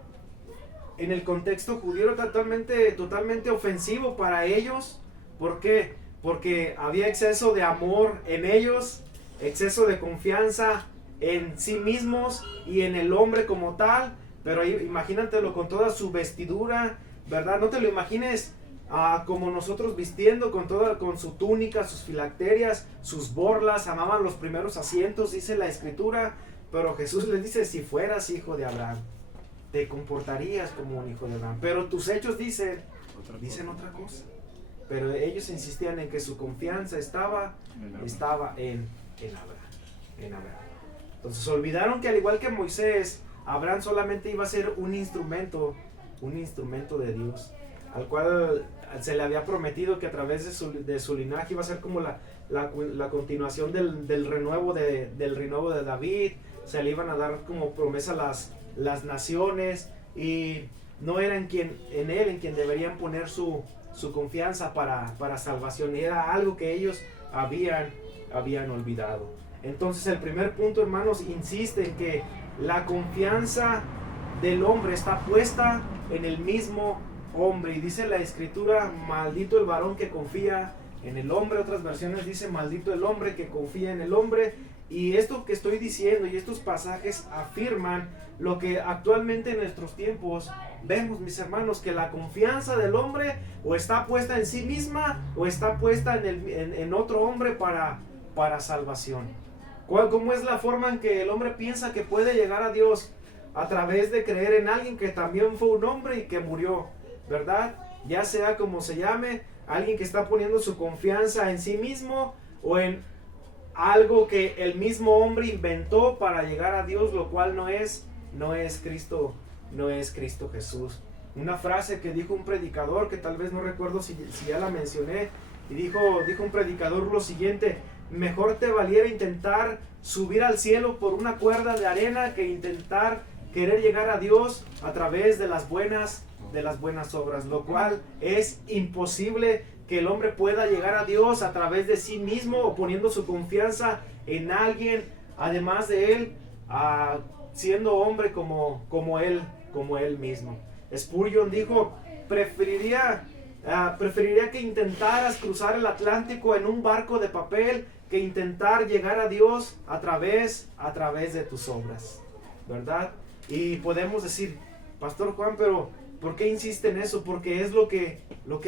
en el contexto judío totalmente ofensivo para ellos. ¿Por qué? Porque había exceso de amor en ellos, exceso de confianza en sí mismos y en el hombre como tal. Pero imagínatelo con toda su vestidura, ¿verdad? No te lo imagines como nosotros vistiendo con su túnica, sus filacterias, sus borlas. Amaban los primeros asientos, dice la Escritura. Pero Jesús les dice, si fueras hijo de Abraham. te comportarías como un hijo de Abraham. Pero tus hechos dicen otra cosa. Pero ellos insistían en que su confianza estaba en Abraham. Entonces olvidaron que al igual que Moisés, Abraham solamente iba a ser un instrumento de Dios, al cual se le había prometido que a través de su linaje iba a ser como la continuación del renuevo de David. Se le iban a dar como promesa las naciones, y no era en él en quien deberían poner su confianza para salvación. Era algo que ellos habían olvidado. Entonces el primer punto, hermanos, insiste en que la confianza del hombre está puesta en el mismo hombre. Y dice la escritura, maldito el varón que confía en el hombre. Otras versiones dice, maldito el hombre que confía en el hombre. Y esto que estoy diciendo y estos pasajes afirman lo que actualmente en nuestros tiempos vemos, mis hermanos, que la confianza del hombre o está puesta en sí misma o está puesta en otro hombre para salvación. ¿Cómo es la forma en que el hombre piensa que puede llegar a Dios? A través de creer en alguien que también fue un hombre y que murió, ¿verdad? Ya sea como se llame, alguien que está poniendo su confianza en sí mismo o en algo que el mismo hombre inventó para llegar a Dios, lo cual no es Cristo Jesús. Una frase que dijo un predicador, que tal vez no recuerdo si ya la mencioné, y dijo un predicador lo siguiente: mejor te valiera intentar subir al cielo por una cuerda de arena que intentar querer llegar a Dios a través de las buenas obras, lo cual es imposible que el hombre pueda llegar a Dios a través de sí mismo o poniendo su confianza en alguien además de él, siendo hombre como él mismo. Spurgeon dijo: preferiría que intentaras cruzar el Atlántico en un barco de papel que intentar llegar a Dios a través de tus obras, ¿verdad? Y podemos decir, Pastor Juan, pero ¿por qué insiste en eso? Porque es lo que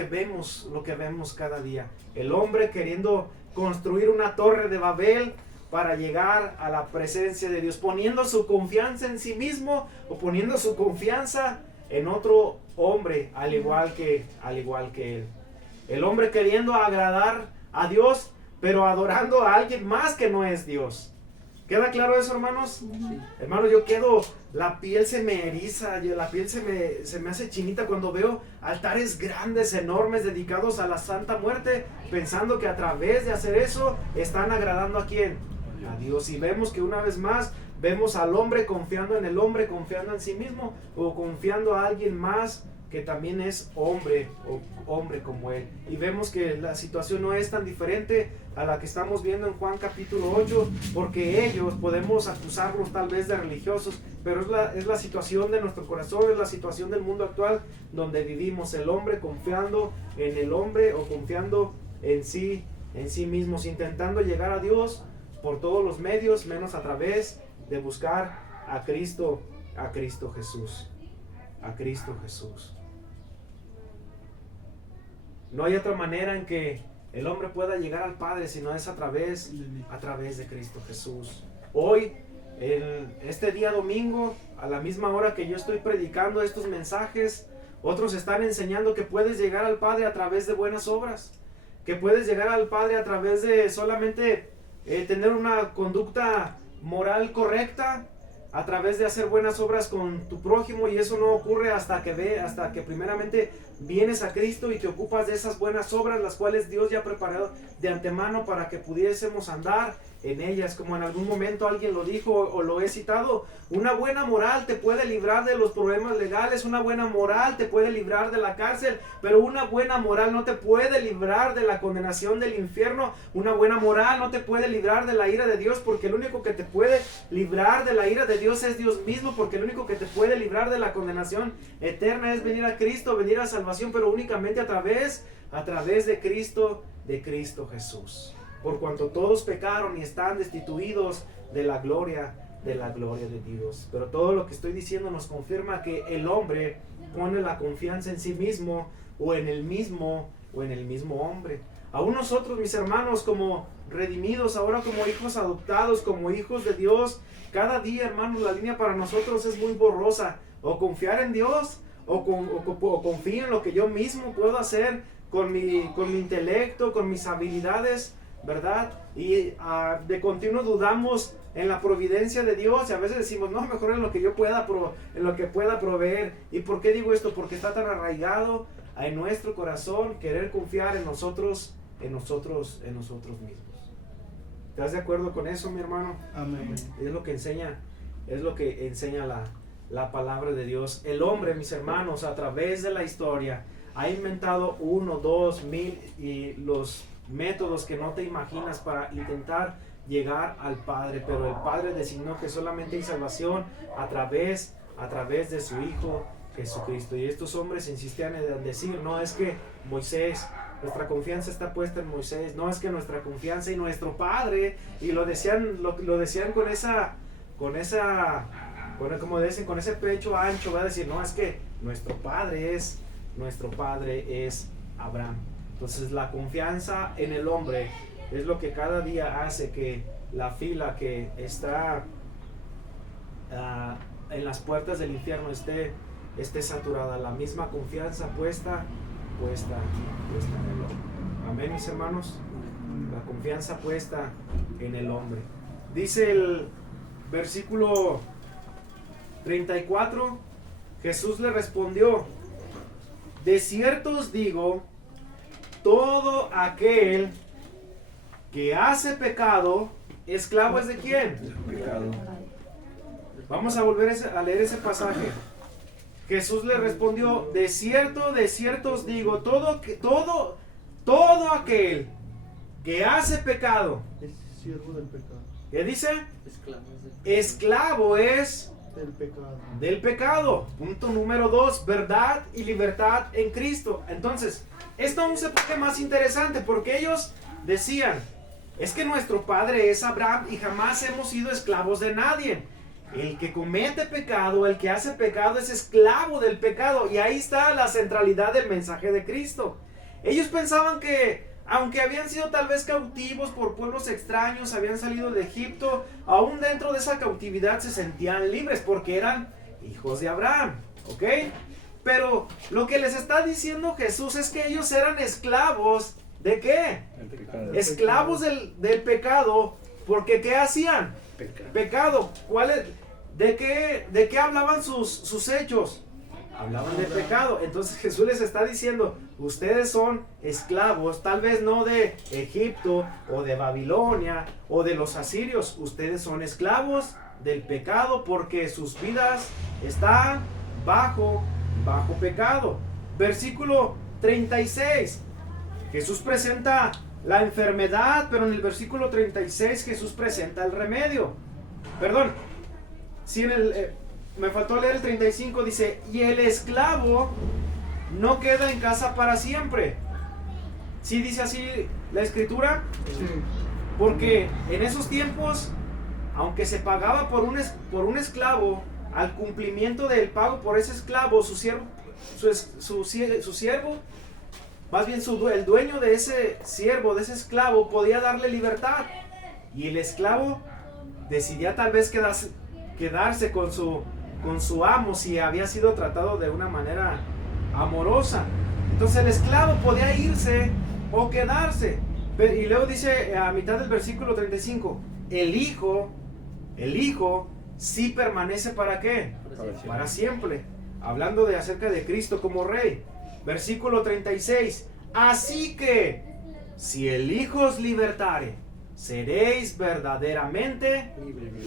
vemos cada día. El hombre queriendo construir una torre de Babel para llegar a la presencia de Dios, poniendo su confianza en sí mismo o poniendo su confianza en otro hombre al igual que él. El hombre queriendo agradar a Dios, pero adorando a alguien más que no es Dios. ¿Queda claro eso, hermanos? Sí. Hermanos, la piel se me eriza, la piel se me hace chinita cuando veo altares grandes, enormes, dedicados a la Santa Muerte, pensando que a través de hacer eso están agradando ¿a quién? A Dios. Y vemos que una vez más vemos al hombre confiando en el hombre, confiando en sí mismo, o confiando a alguien más que también es hombre como él. Y vemos que la situación no es tan diferente a la que estamos viendo en Juan capítulo 8, porque ellos podemos acusarlos tal vez de religiosos, pero es la situación de nuestro corazón, es la situación del mundo actual donde vivimos, el hombre confiando en el hombre o confiando en sí mismos, intentando llegar a Dios por todos los medios, menos a través de buscar a Cristo Jesús. A Cristo Jesús. No hay otra manera en que el hombre pueda llegar al Padre si no es a través de Cristo Jesús. Hoy, en este día domingo, a la misma hora que yo estoy predicando estos mensajes, otros están enseñando que puedes llegar al Padre a través de buenas obras, que puedes llegar al Padre a través de solamente tener una conducta moral correcta, a través de hacer buenas obras con tu prójimo, y eso no ocurre hasta que primeramente vienes a Cristo y te ocupas de esas buenas obras, las cuales Dios ya preparó de antemano para que pudiésemos andar en ellas. Como en algún momento alguien lo dijo o lo he citado, una buena moral te puede librar de los problemas legales, una buena moral te puede librar de la cárcel, pero una buena moral no te puede librar de la condenación del infierno. Una buena moral no te puede librar de la ira de Dios, porque el único que te puede librar de la ira de Dios es Dios mismo, porque el único que te puede librar de la condenación eterna es venir a Cristo, venir a salvación, pero únicamente a través de Cristo Jesús. Por cuanto todos pecaron y están destituidos de la gloria de Dios. Pero todo lo que estoy diciendo nos confirma que el hombre pone la confianza en sí mismo o en el mismo hombre. Aún nosotros, mis hermanos, como redimidos, ahora como hijos adoptados, como hijos de Dios, cada día, hermanos, la línea para nosotros es muy borrosa. O confiar en Dios, o confío en lo que yo mismo puedo hacer con mi intelecto, con mis habilidades, ¿verdad? Y de continuo dudamos en la providencia de Dios, y a veces decimos, no, mejor en lo que yo pueda, en lo que pueda proveer. ¿Y por qué digo esto? Porque está tan arraigado en nuestro corazón querer confiar en nosotros mismos. ¿Estás de acuerdo con eso, mi hermano? Amén. Es lo que enseña la palabra de Dios. El hombre, mis hermanos, a través de la historia, ha inventado 1, 2, 1000 y los métodos que no te imaginas para intentar llegar al Padre, pero el Padre designó que solamente hay salvación a través de su Hijo Jesucristo. Y estos hombres insistían en decir, no es que Moisés, nuestra confianza está puesta en Moisés, no es que nuestra confianza en nuestro Padre, y lo decían como dicen, con ese pecho ancho, va a decir, no, es que nuestro Padre es Abraham. Entonces la confianza en el hombre es lo que cada día hace que la fila que está en las puertas del infierno esté saturada. La misma confianza puesta en el hombre. Amén, mis hermanos. La confianza puesta en el hombre. Dice el versículo 34, Jesús le respondió, de cierto os digo, todo aquel que hace pecado, esclavo es de quién? Pecado. Vamos a volver a leer ese pasaje. Jesús le respondió, de cierto os digo, todo aquel que hace pecado, Es siervo del pecado. ¿qué dice? Esclavo es del pecado. Punto número 2, verdad y libertad en Cristo. Entonces, esto aún se pone más interesante porque ellos decían, es que nuestro padre es Abraham y jamás hemos sido esclavos de nadie. El que comete pecado, el que hace pecado es esclavo del pecado. Y ahí está la centralidad del mensaje de Cristo. Ellos pensaban que aunque habían sido tal vez cautivos por pueblos extraños, habían salido de Egipto, aún dentro de esa cautividad se sentían libres porque eran hijos de Abraham, ¿ok? Pero lo que les está diciendo Jesús es que ellos eran esclavos, ¿de qué? Esclavos del pecado, porque ¿qué hacían? Pecado. ¿De qué hablaban sus hechos? Hablaban de pecado. Entonces Jesús les está diciendo, ustedes son esclavos, tal vez no de Egipto o de Babilonia o de los asirios, ustedes son esclavos del pecado porque sus vidas están bajo pecado. Versículo 36, Jesús presenta la enfermedad, pero en el versículo 36 Jesús presenta el remedio. Perdón, si me faltó leer el 35, dice, y el esclavo no queda en casa para siempre. ¿Sí dice así la escritura? Sí. Porque en esos tiempos, aunque se pagaba por un esclavo, al cumplimiento del pago por ese esclavo, su siervo, más bien el dueño de ese siervo, de ese esclavo, podía darle libertad. Y el esclavo decidía tal vez quedarse con su amo si había sido tratado de una manera amorosa. Entonces el esclavo podía irse o quedarse. Y luego dice a mitad del versículo 35, el hijo sí permanece ¿para qué? Para siempre. Hablando acerca de Cristo como rey. Versículo 36, así que si el Hijo os libertare, seréis verdaderamente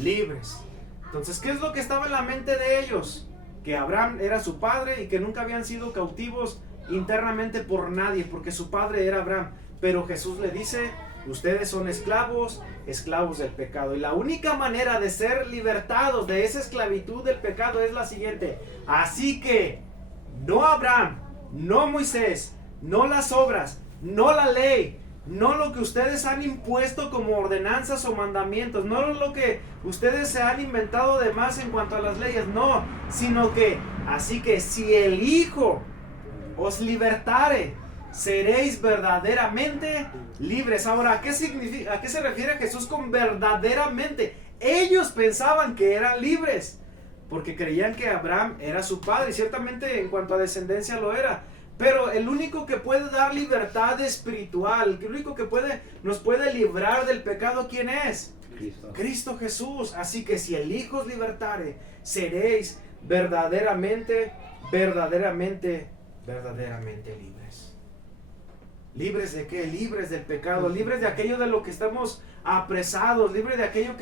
libres. Entonces, ¿qué es lo que estaba en la mente de ellos? Que Abraham era su padre y que nunca habían sido cautivos internamente por nadie, porque su padre era Abraham. Pero Jesús le dice, ustedes son esclavos del pecado. Y la única manera de ser libertados de esa esclavitud del pecado es la siguiente. Así que, no Abraham, no Moisés, no las obras, no la ley, no lo que ustedes han impuesto como ordenanzas o mandamientos, no lo que ustedes se han inventado de más en cuanto a las leyes, no, sino que, así que si el Hijo os libertare, seréis verdaderamente libres. Ahora, ¿a qué significa, a qué se refiere Jesús con verdaderamente? Ellos pensaban que eran libres, porque creían que Abraham era su padre, y ciertamente en cuanto a descendencia lo era. Pero el único que puede dar libertad espiritual, el único que nos puede librar del pecado, ¿quién es? Cristo. Cristo Jesús. Así que si el Hijo os libertare, seréis verdaderamente libres. ¿Libres de qué? Libres del pecado, libres de aquello de lo que estamos apresados, libres de aquello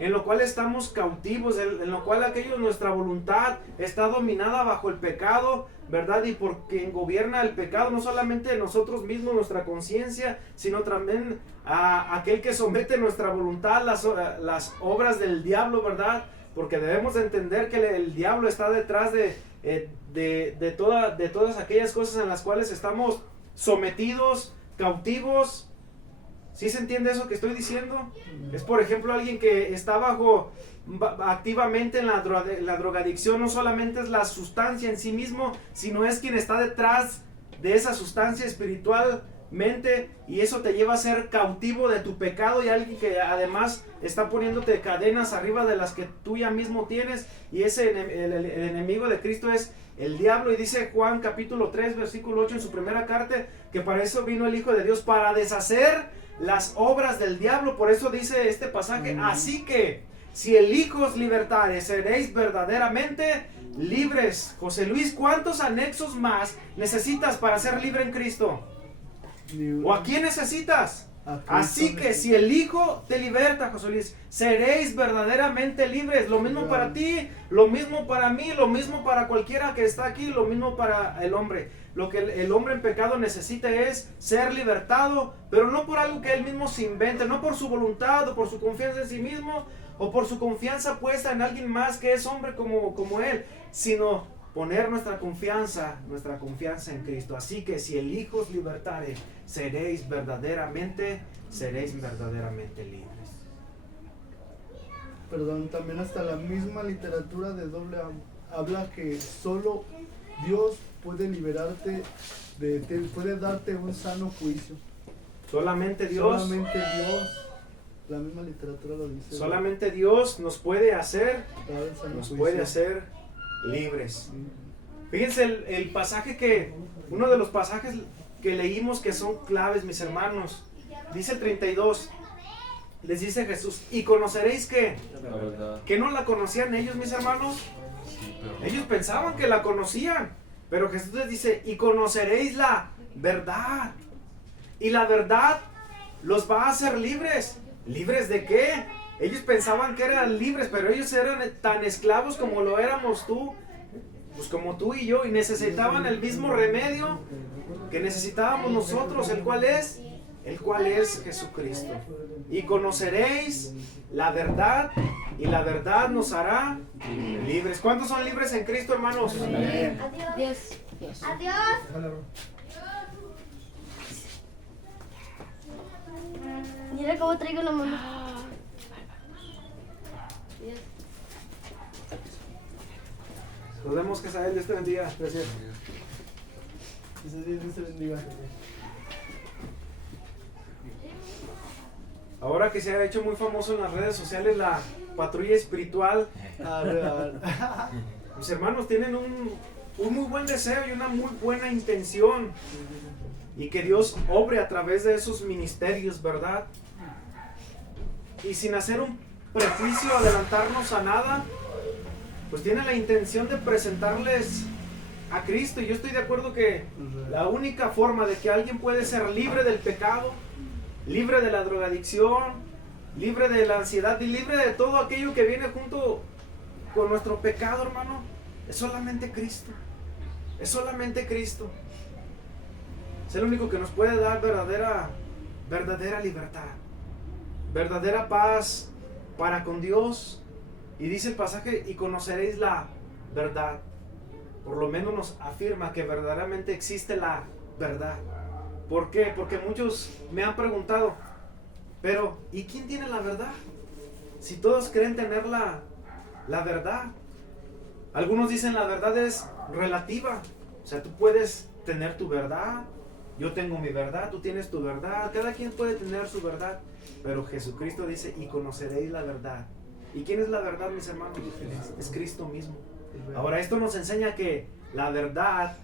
en lo cual estamos cautivos, en lo cual nuestra voluntad está dominada bajo el pecado, ¿verdad? Y por quien gobierna el pecado, no solamente nosotros mismos, nuestra conciencia, sino también a aquel que somete nuestra voluntad, las obras del diablo, ¿verdad? Porque debemos de entender que el diablo está detrás de todas aquellas cosas en las cuales estamos sometidos, cautivos. ¿Sí se entiende eso que estoy diciendo? Es, por ejemplo, alguien que está activamente en la drogadicción. No solamente es la sustancia en sí mismo, sino es quien está detrás de esa sustancia espiritualmente, y eso te lleva a ser cautivo de tu pecado, y alguien que además está poniéndote cadenas arriba de las que tú ya mismo tienes, y ese el enemigo de Cristo es el diablo. Y dice Juan capítulo 3 versículo 8 en su primera carta, que para eso vino el Hijo de Dios, para deshacer las obras del diablo. Por eso dice este pasaje, así que si el Hijo os libertare, seréis verdaderamente libres. José Luis, ¿cuántos anexos más necesitas para ser libre en Cristo? ¿O a quién necesitas? Así que si el Hijo te liberta, José Luis, seréis verdaderamente libres. Lo mismo para ti, lo mismo para mí, lo mismo para cualquiera que está aquí, lo mismo para el hombre. Lo que el hombre en pecado necesita es ser libertado, pero no por algo que él mismo se invente, no por su voluntad o por su confianza en sí mismo, o por su confianza puesta en alguien más que es hombre como él, sino poner nuestra confianza en Cristo. Así que si el Hijo os libertare, seréis verdaderamente libres. Perdón, también hasta la misma literatura de doble habla que solo Dios puede liberarte, puede darte un sano juicio. Solamente Dios. La misma literatura lo dice. Solamente Dios nos puede hacer libres. Fíjense el pasaje uno de los pasajes que leímos que son claves, mis hermanos. Dice el 32. Les dice Jesús, y conoceréis que no la conocían ellos, mis hermanos. Ellos pensaban que la conocían, pero Jesús les dice, y conoceréis la verdad, y la verdad los va a hacer libres. ¿Libres de qué? Ellos pensaban que eran libres, pero ellos eran tan esclavos como lo éramos tú, pues como tú y yo, y necesitaban el mismo remedio que necesitábamos nosotros, el cual es Jesucristo. Y conoceréis la verdad, y la verdad nos hará libres. ¿Cuántos son libres en Cristo, hermanos? Amén. Adiós. Adiós. Mira cómo traigo la mano. Nos vemos, que Israel, Dios te bendiga. Gracias. Dios te bendiga. Ahora que se ha hecho muy famoso en las redes sociales la patrulla espiritual, mis hermanos tienen un muy buen deseo y una muy buena intención, y que Dios obre a través de esos ministerios, ¿verdad? Y sin hacer un prejuicio, adelantarnos a nada, pues tienen la intención de presentarles a Cristo. Y yo estoy de acuerdo que la única forma de que alguien puede ser libre del pecado, libre de la drogadicción, libre de la ansiedad y libre de todo aquello que viene junto con nuestro pecado, hermano, es solamente Cristo. Es solamente Cristo. Es el único que nos puede dar verdadera libertad, verdadera paz para con Dios. Y dice el pasaje, y conoceréis la verdad. Por lo menos nos afirma que verdaderamente existe la verdad. ¿Por qué? Porque muchos me han preguntado, pero ¿y quién tiene la verdad? Si todos creen tener la verdad. Algunos dicen la verdad es relativa. O sea, tú puedes tener tu verdad, Yo tengo mi verdad, tú tienes tu verdad, cada quien puede tener su verdad, pero Jesucristo dice, y conoceréis la verdad. ¿Y quién es la verdad, mis hermanos? Es Cristo mismo. Ahora, esto nos enseña que la verdad,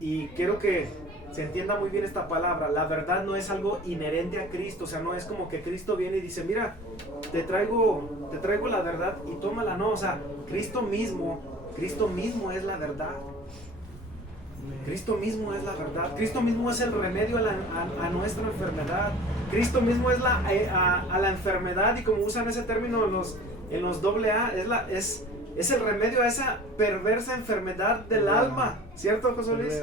y quiero que se entienda muy bien esta palabra, la verdad no es algo inherente a Cristo, o sea, no es como que Cristo viene y dice, mira, te traigo la verdad y tómala, no, o sea, Cristo mismo es la verdad. Cristo mismo es la verdad. Cristo mismo es el remedio a nuestra enfermedad. Cristo mismo es a la enfermedad, y como usan ese término en los AA, es el remedio a esa perversa enfermedad del alma, ¿cierto, José Luis?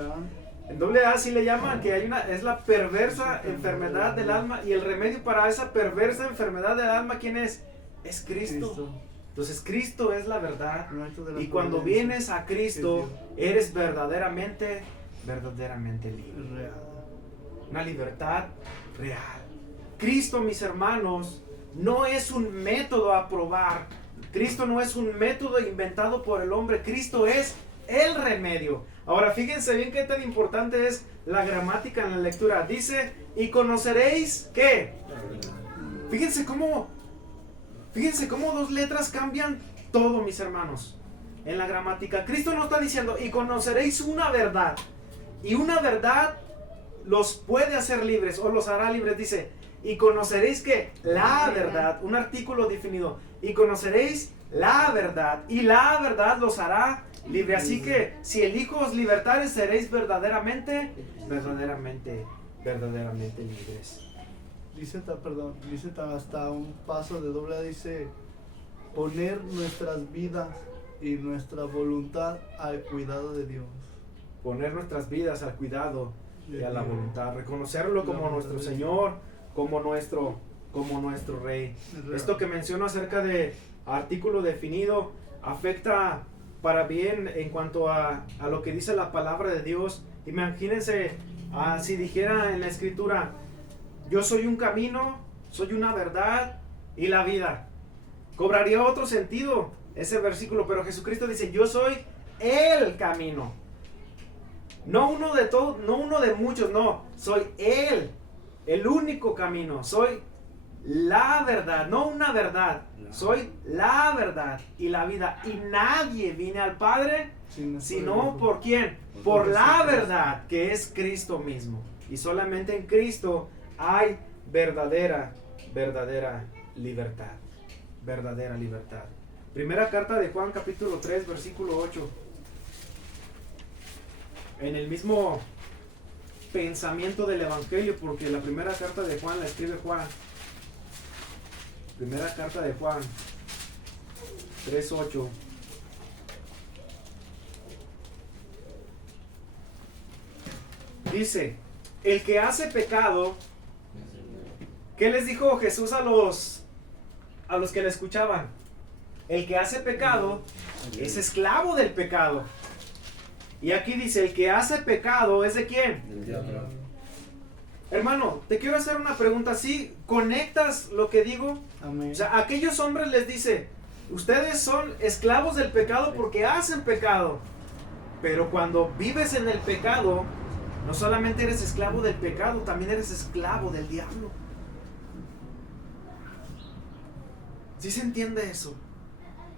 En AA sí le llaman que es la perversa enfermedad del alma, y el remedio para esa perversa enfermedad del alma, ¿quién es? Es Cristo. Entonces Cristo es la verdad, y cuando vienes a Cristo eres verdaderamente libre. Una libertad real. Cristo, mis hermanos, no es un método a probar. Cristo no es un método inventado por el hombre. Cristo es el remedio. Ahora fíjense bien qué tan importante es la gramática en la lectura. Dice, y conoceréis ¿qué? Fíjense cómo dos letras cambian todo, mis hermanos, en la gramática. Cristo no está diciendo, y conoceréis una verdad. Y una verdad los puede hacer libres o los hará libres. Dice, y conoceréis que la verdad, un artículo definido, y conoceréis la verdad, y la verdad los hará libres. Así que si el Hijo os libertare, seréis verdaderamente libres. Dice hasta un paso de AA, dice, poner nuestras vidas y nuestra voluntad al cuidado de Dios. Poner nuestras vidas al cuidado y a la voluntad, reconocerlo como nuestro Señor, como nuestro Rey. Esto que menciono acerca de artículo definido afecta para bien en cuanto a lo que dice la palabra de Dios. Imagínense si dijera en la Escritura, yo soy un camino, soy una verdad y la vida. Cobraría otro sentido ese versículo, pero Jesucristo dice, yo soy el camino. No uno de todos, no uno de muchos, no. Soy el único camino. Soy la verdad, no una verdad. Soy la verdad y la vida. Y nadie viene al Padre sino por ¿quién? Por la verdad, que es Cristo mismo. Y solamente en Cristo hay verdadera libertad. Verdadera libertad. Primera carta de Juan, capítulo 3, versículo 8. En el mismo pensamiento del Evangelio, porque la primera carta de Juan la escribe Juan. Primera carta de Juan 3:8. Dice, el que hace pecado, ¿qué les dijo Jesús a los que le escuchaban? El que hace pecado es esclavo del pecado. Y aquí dice, el que hace pecado es ¿de quién? Del diablo. Hermano, te quiero hacer una pregunta. ¿Sí conectas lo que digo? Amén. O sea, a aquellos hombres les dice, ustedes son esclavos del pecado porque hacen pecado. Pero cuando vives en el pecado, no solamente eres esclavo del pecado, también eres esclavo del diablo. ¿Sí se entiende eso?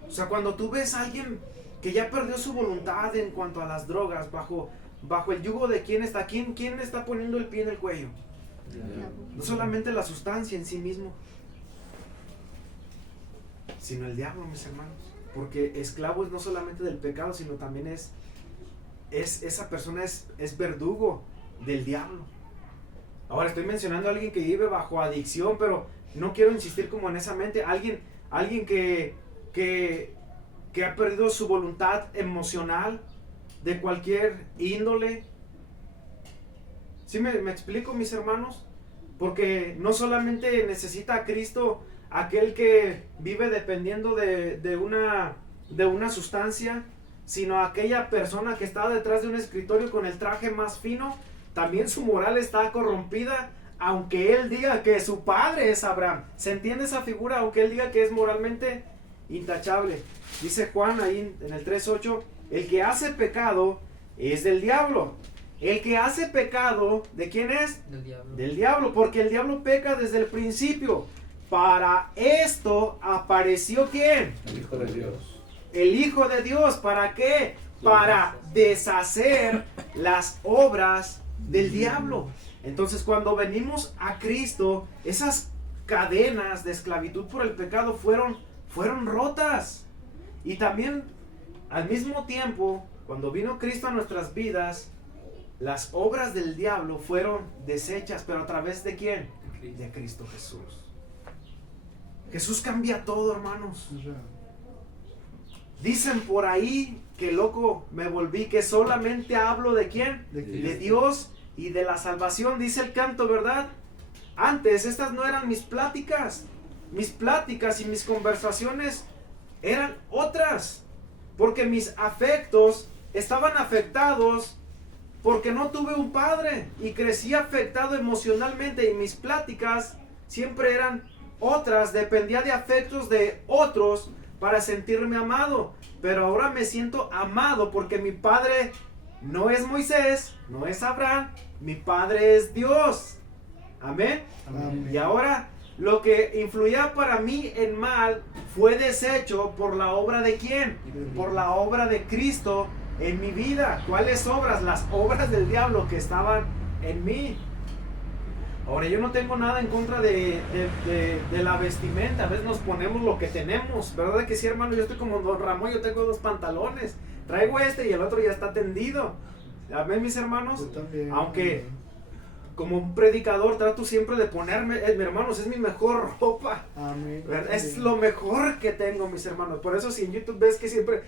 O sea, cuando tú ves a alguien que ya perdió su voluntad en cuanto a las drogas, bajo el yugo de quién está poniendo el pie en el cuello. No solamente la sustancia en sí mismo, sino el diablo, mis hermanos. Porque esclavo es no solamente del pecado, sino también esa persona es verdugo del diablo. Ahora estoy mencionando a alguien que vive bajo adicción, pero no quiero insistir como en esa mente. Alguien que ha perdido su voluntad emocional de cualquier índole. ¿Sí me explico, mis hermanos? Porque no solamente necesita a Cristo aquel que vive dependiendo de una sustancia, sino aquella persona que está detrás de un escritorio con el traje más fino, también su moral está corrompida, aunque él diga que su padre es Abraham. ¿Se entiende esa figura? Aunque él diga que es moralmente intachable. Dice Juan ahí en el 3:8, el que hace pecado es del diablo, El que hace pecado, ¿de quién es? Del diablo. Del diablo, porque el diablo peca desde el principio. Para esto apareció ¿quién? El Hijo de Dios. El Hijo de Dios. ¿Para qué? Para deshacer las obras del diablo. Entonces, cuando venimos a Cristo, esas cadenas de esclavitud por el pecado fueron rotas. Y también, al mismo tiempo, cuando vino Cristo a nuestras vidas, las obras del diablo fueron deshechas. ¿Pero a través de quién? De Cristo Jesús. Jesús cambia todo, hermanos. Dicen por ahí que loco me volví, que solamente hablo de quién, de Dios y de la salvación, dice el canto, ¿verdad? Antes estas no eran mis pláticas y mis conversaciones eran otras, porque mis afectos estaban afectados porque no tuve un padre y crecí afectado emocionalmente, y mis pláticas siempre eran otras, dependía de afectos de otros para sentirme amado. Pero ahora me siento amado porque mi padre no es Moisés, no es Abraham, mi padre es Dios. Amén. Amén. Y ahora lo que influía para mí en mal fue deshecho por la obra de quién? Por la obra de Cristo en mi vida. ¿Cuáles obras? Las obras del diablo que estaban en mí. Ahora, yo no tengo nada en contra de la vestimenta. A veces nos ponemos lo que tenemos, ¿verdad que sí, hermano? Yo estoy como Don Ramón, yo tengo 2 pantalones. Traigo este y el otro ya está tendido. Amén, mis hermanos. Yo también. Aunque como un predicador trato siempre de ponerme, mis hermanos, es mi mejor ropa. Amén. ¿Verdad? Es lo mejor que tengo, mis hermanos. Por eso si en YouTube ves que siempre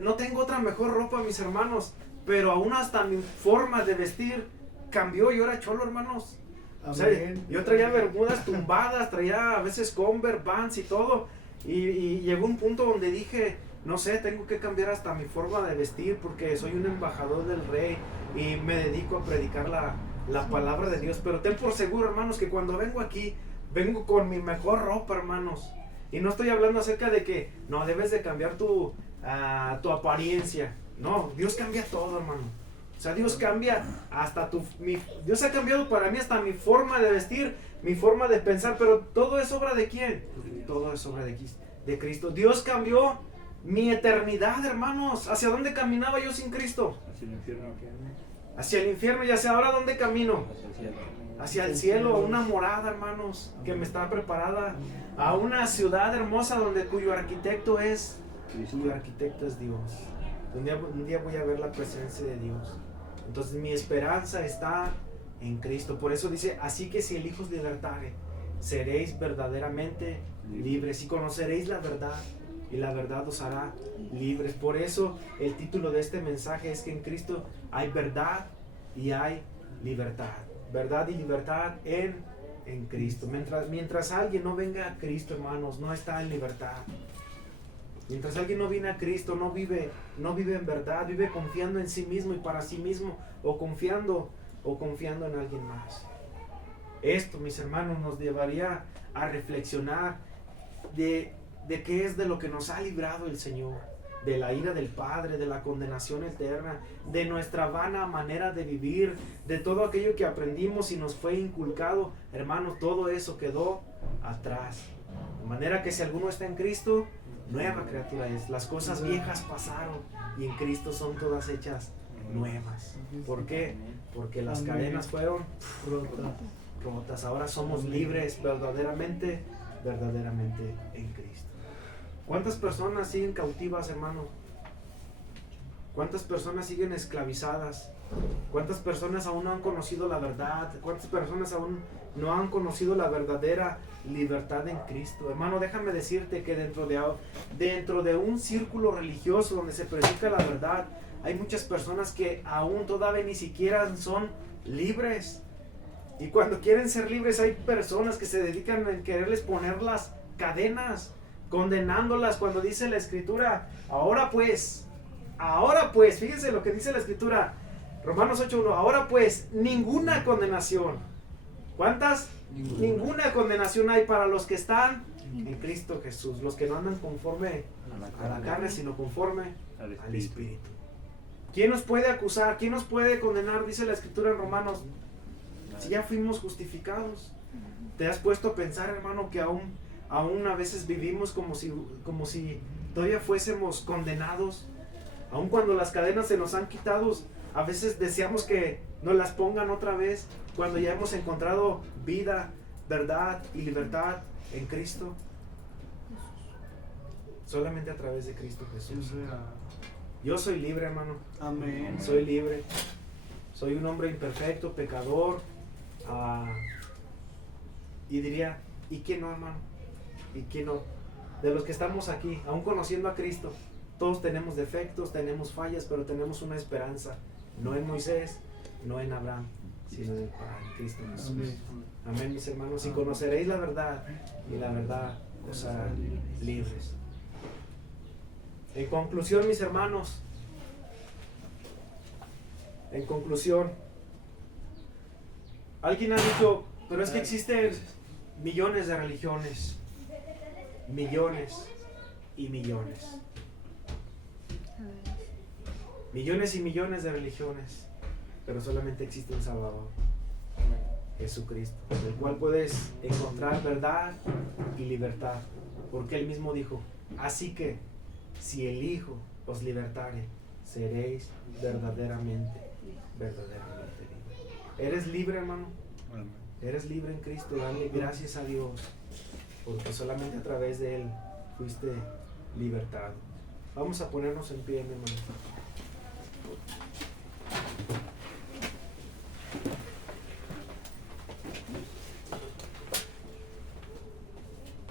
no tengo otra mejor ropa, mis hermanos, pero aún hasta mi forma de vestir cambió. Yo era cholo, hermanos. O sea, yo traía bermudas tumbadas, traía a veces Converse, Vans y todo, y llegó un punto donde dije, no sé, tengo que cambiar hasta mi forma de vestir porque soy un embajador del Rey y me dedico a predicar la palabra de Dios. Pero ten por seguro, hermanos, que cuando vengo aquí, vengo con mi mejor ropa, hermanos. Y no estoy hablando acerca de que no debes de cambiar tu apariencia. No, Dios cambia todo, hermano. O sea, Dios cambia hasta Dios ha cambiado para mí hasta mi forma de vestir, mi forma de pensar, pero todo es obra de ¿quién? Todo es obra de Cristo. Dios cambió mi eternidad, hermanos. ¿Hacia dónde caminaba yo sin Cristo? Hacia el infierno. Hacia el infierno. ¿Y hacia ahora dónde camino? Hacia el cielo. Hacia el cielo, a una morada, hermanos, que me está preparada, a una ciudad hermosa cuyo arquitecto es Dios. Un día voy a ver la presencia de Dios. Entonces mi esperanza está en Cristo. Por eso dice, así que si el Hijo os libertare, seréis verdaderamente libres y conoceréis la verdad, y la verdad os hará libres. Por eso el título de este mensaje es que en Cristo hay verdad y hay libertad. Verdad y libertad en Cristo. Mientras alguien no venga a Cristo, hermanos, no está en libertad. Mientras alguien no viene a Cristo, no vive en verdad, vive confiando en sí mismo y para sí mismo, o confiando en alguien más. Esto, mis hermanos, nos llevaría a reflexionar de qué es de lo que nos ha librado el Señor, de la ira del Padre, de la condenación eterna, de nuestra vana manera de vivir, de todo aquello que aprendimos y nos fue inculcado. Hermanos, todo eso quedó atrás. De manera que si alguno está en Cristo, nueva criatura es. Las cosas viejas pasaron y en Cristo son todas hechas nuevas. ¿Por qué? Porque las cadenas fueron rotas. Ahora somos libres verdaderamente en Cristo. ¿Cuántas personas siguen cautivas, hermano? ¿Cuántas personas siguen esclavizadas? ¿Cuántas personas aún no han conocido la verdad? ¿Cuántas personas aún no han conocido la verdadera libertad en Cristo? Hermano, déjame decirte que dentro de un círculo religioso donde se predica la verdad, hay muchas personas que aún todavía ni siquiera son libres. Y cuando quieren ser libres, hay personas que se dedican a quererles poner las cadenas, condenándolas, cuando dice la Escritura, ahora pues, fíjense lo que dice la Escritura, Romanos 8:1, ahora pues, ninguna condenación. ¿Cuántas? Ninguna condenación hay para los que están en Cristo Jesús, los que no andan conforme a la carne, sino conforme al Espíritu. ¿Quién nos puede acusar? ¿Quién nos puede condenar? Dice la Escritura en Romanos. Si ya fuimos justificados. ¿Te has puesto a pensar, hermano, que aún a veces vivimos como si todavía fuésemos condenados? Aun cuando las cadenas se nos han quitado, a veces deseamos que nos las pongan otra vez, cuando ya hemos encontrado vida, verdad y libertad en Cristo. Solamente a través de Cristo Jesús. Yo soy libre, hermano. Amén. Soy libre. Soy un hombre imperfecto, pecador. Y diría, ¿y quién no, hermano? ¿Y quién no? De los que estamos aquí, aún conociendo a Cristo, todos tenemos defectos, tenemos fallas, pero tenemos una esperanza. No en Moisés, no en Abraham, sino en Cristo Jesús. Amén. Amén, mis hermanos. Y conoceréis la verdad, y la verdad os hará libres. En conclusión, mis hermanos, en conclusión, alguien ha dicho, pero es que existen millones de religiones, millones y millones. Millones y millones de religiones, pero solamente existe un Salvador, Jesucristo, del cual puedes encontrar verdad y libertad, porque Él mismo dijo, así que si el Hijo os libertare, seréis verdaderamente libres. ¿Eres libre, hermano? Eres libre en Cristo. Dale gracias a Dios, porque solamente a través de Él fuiste libertado. Vamos a ponernos en pie, mi hermano.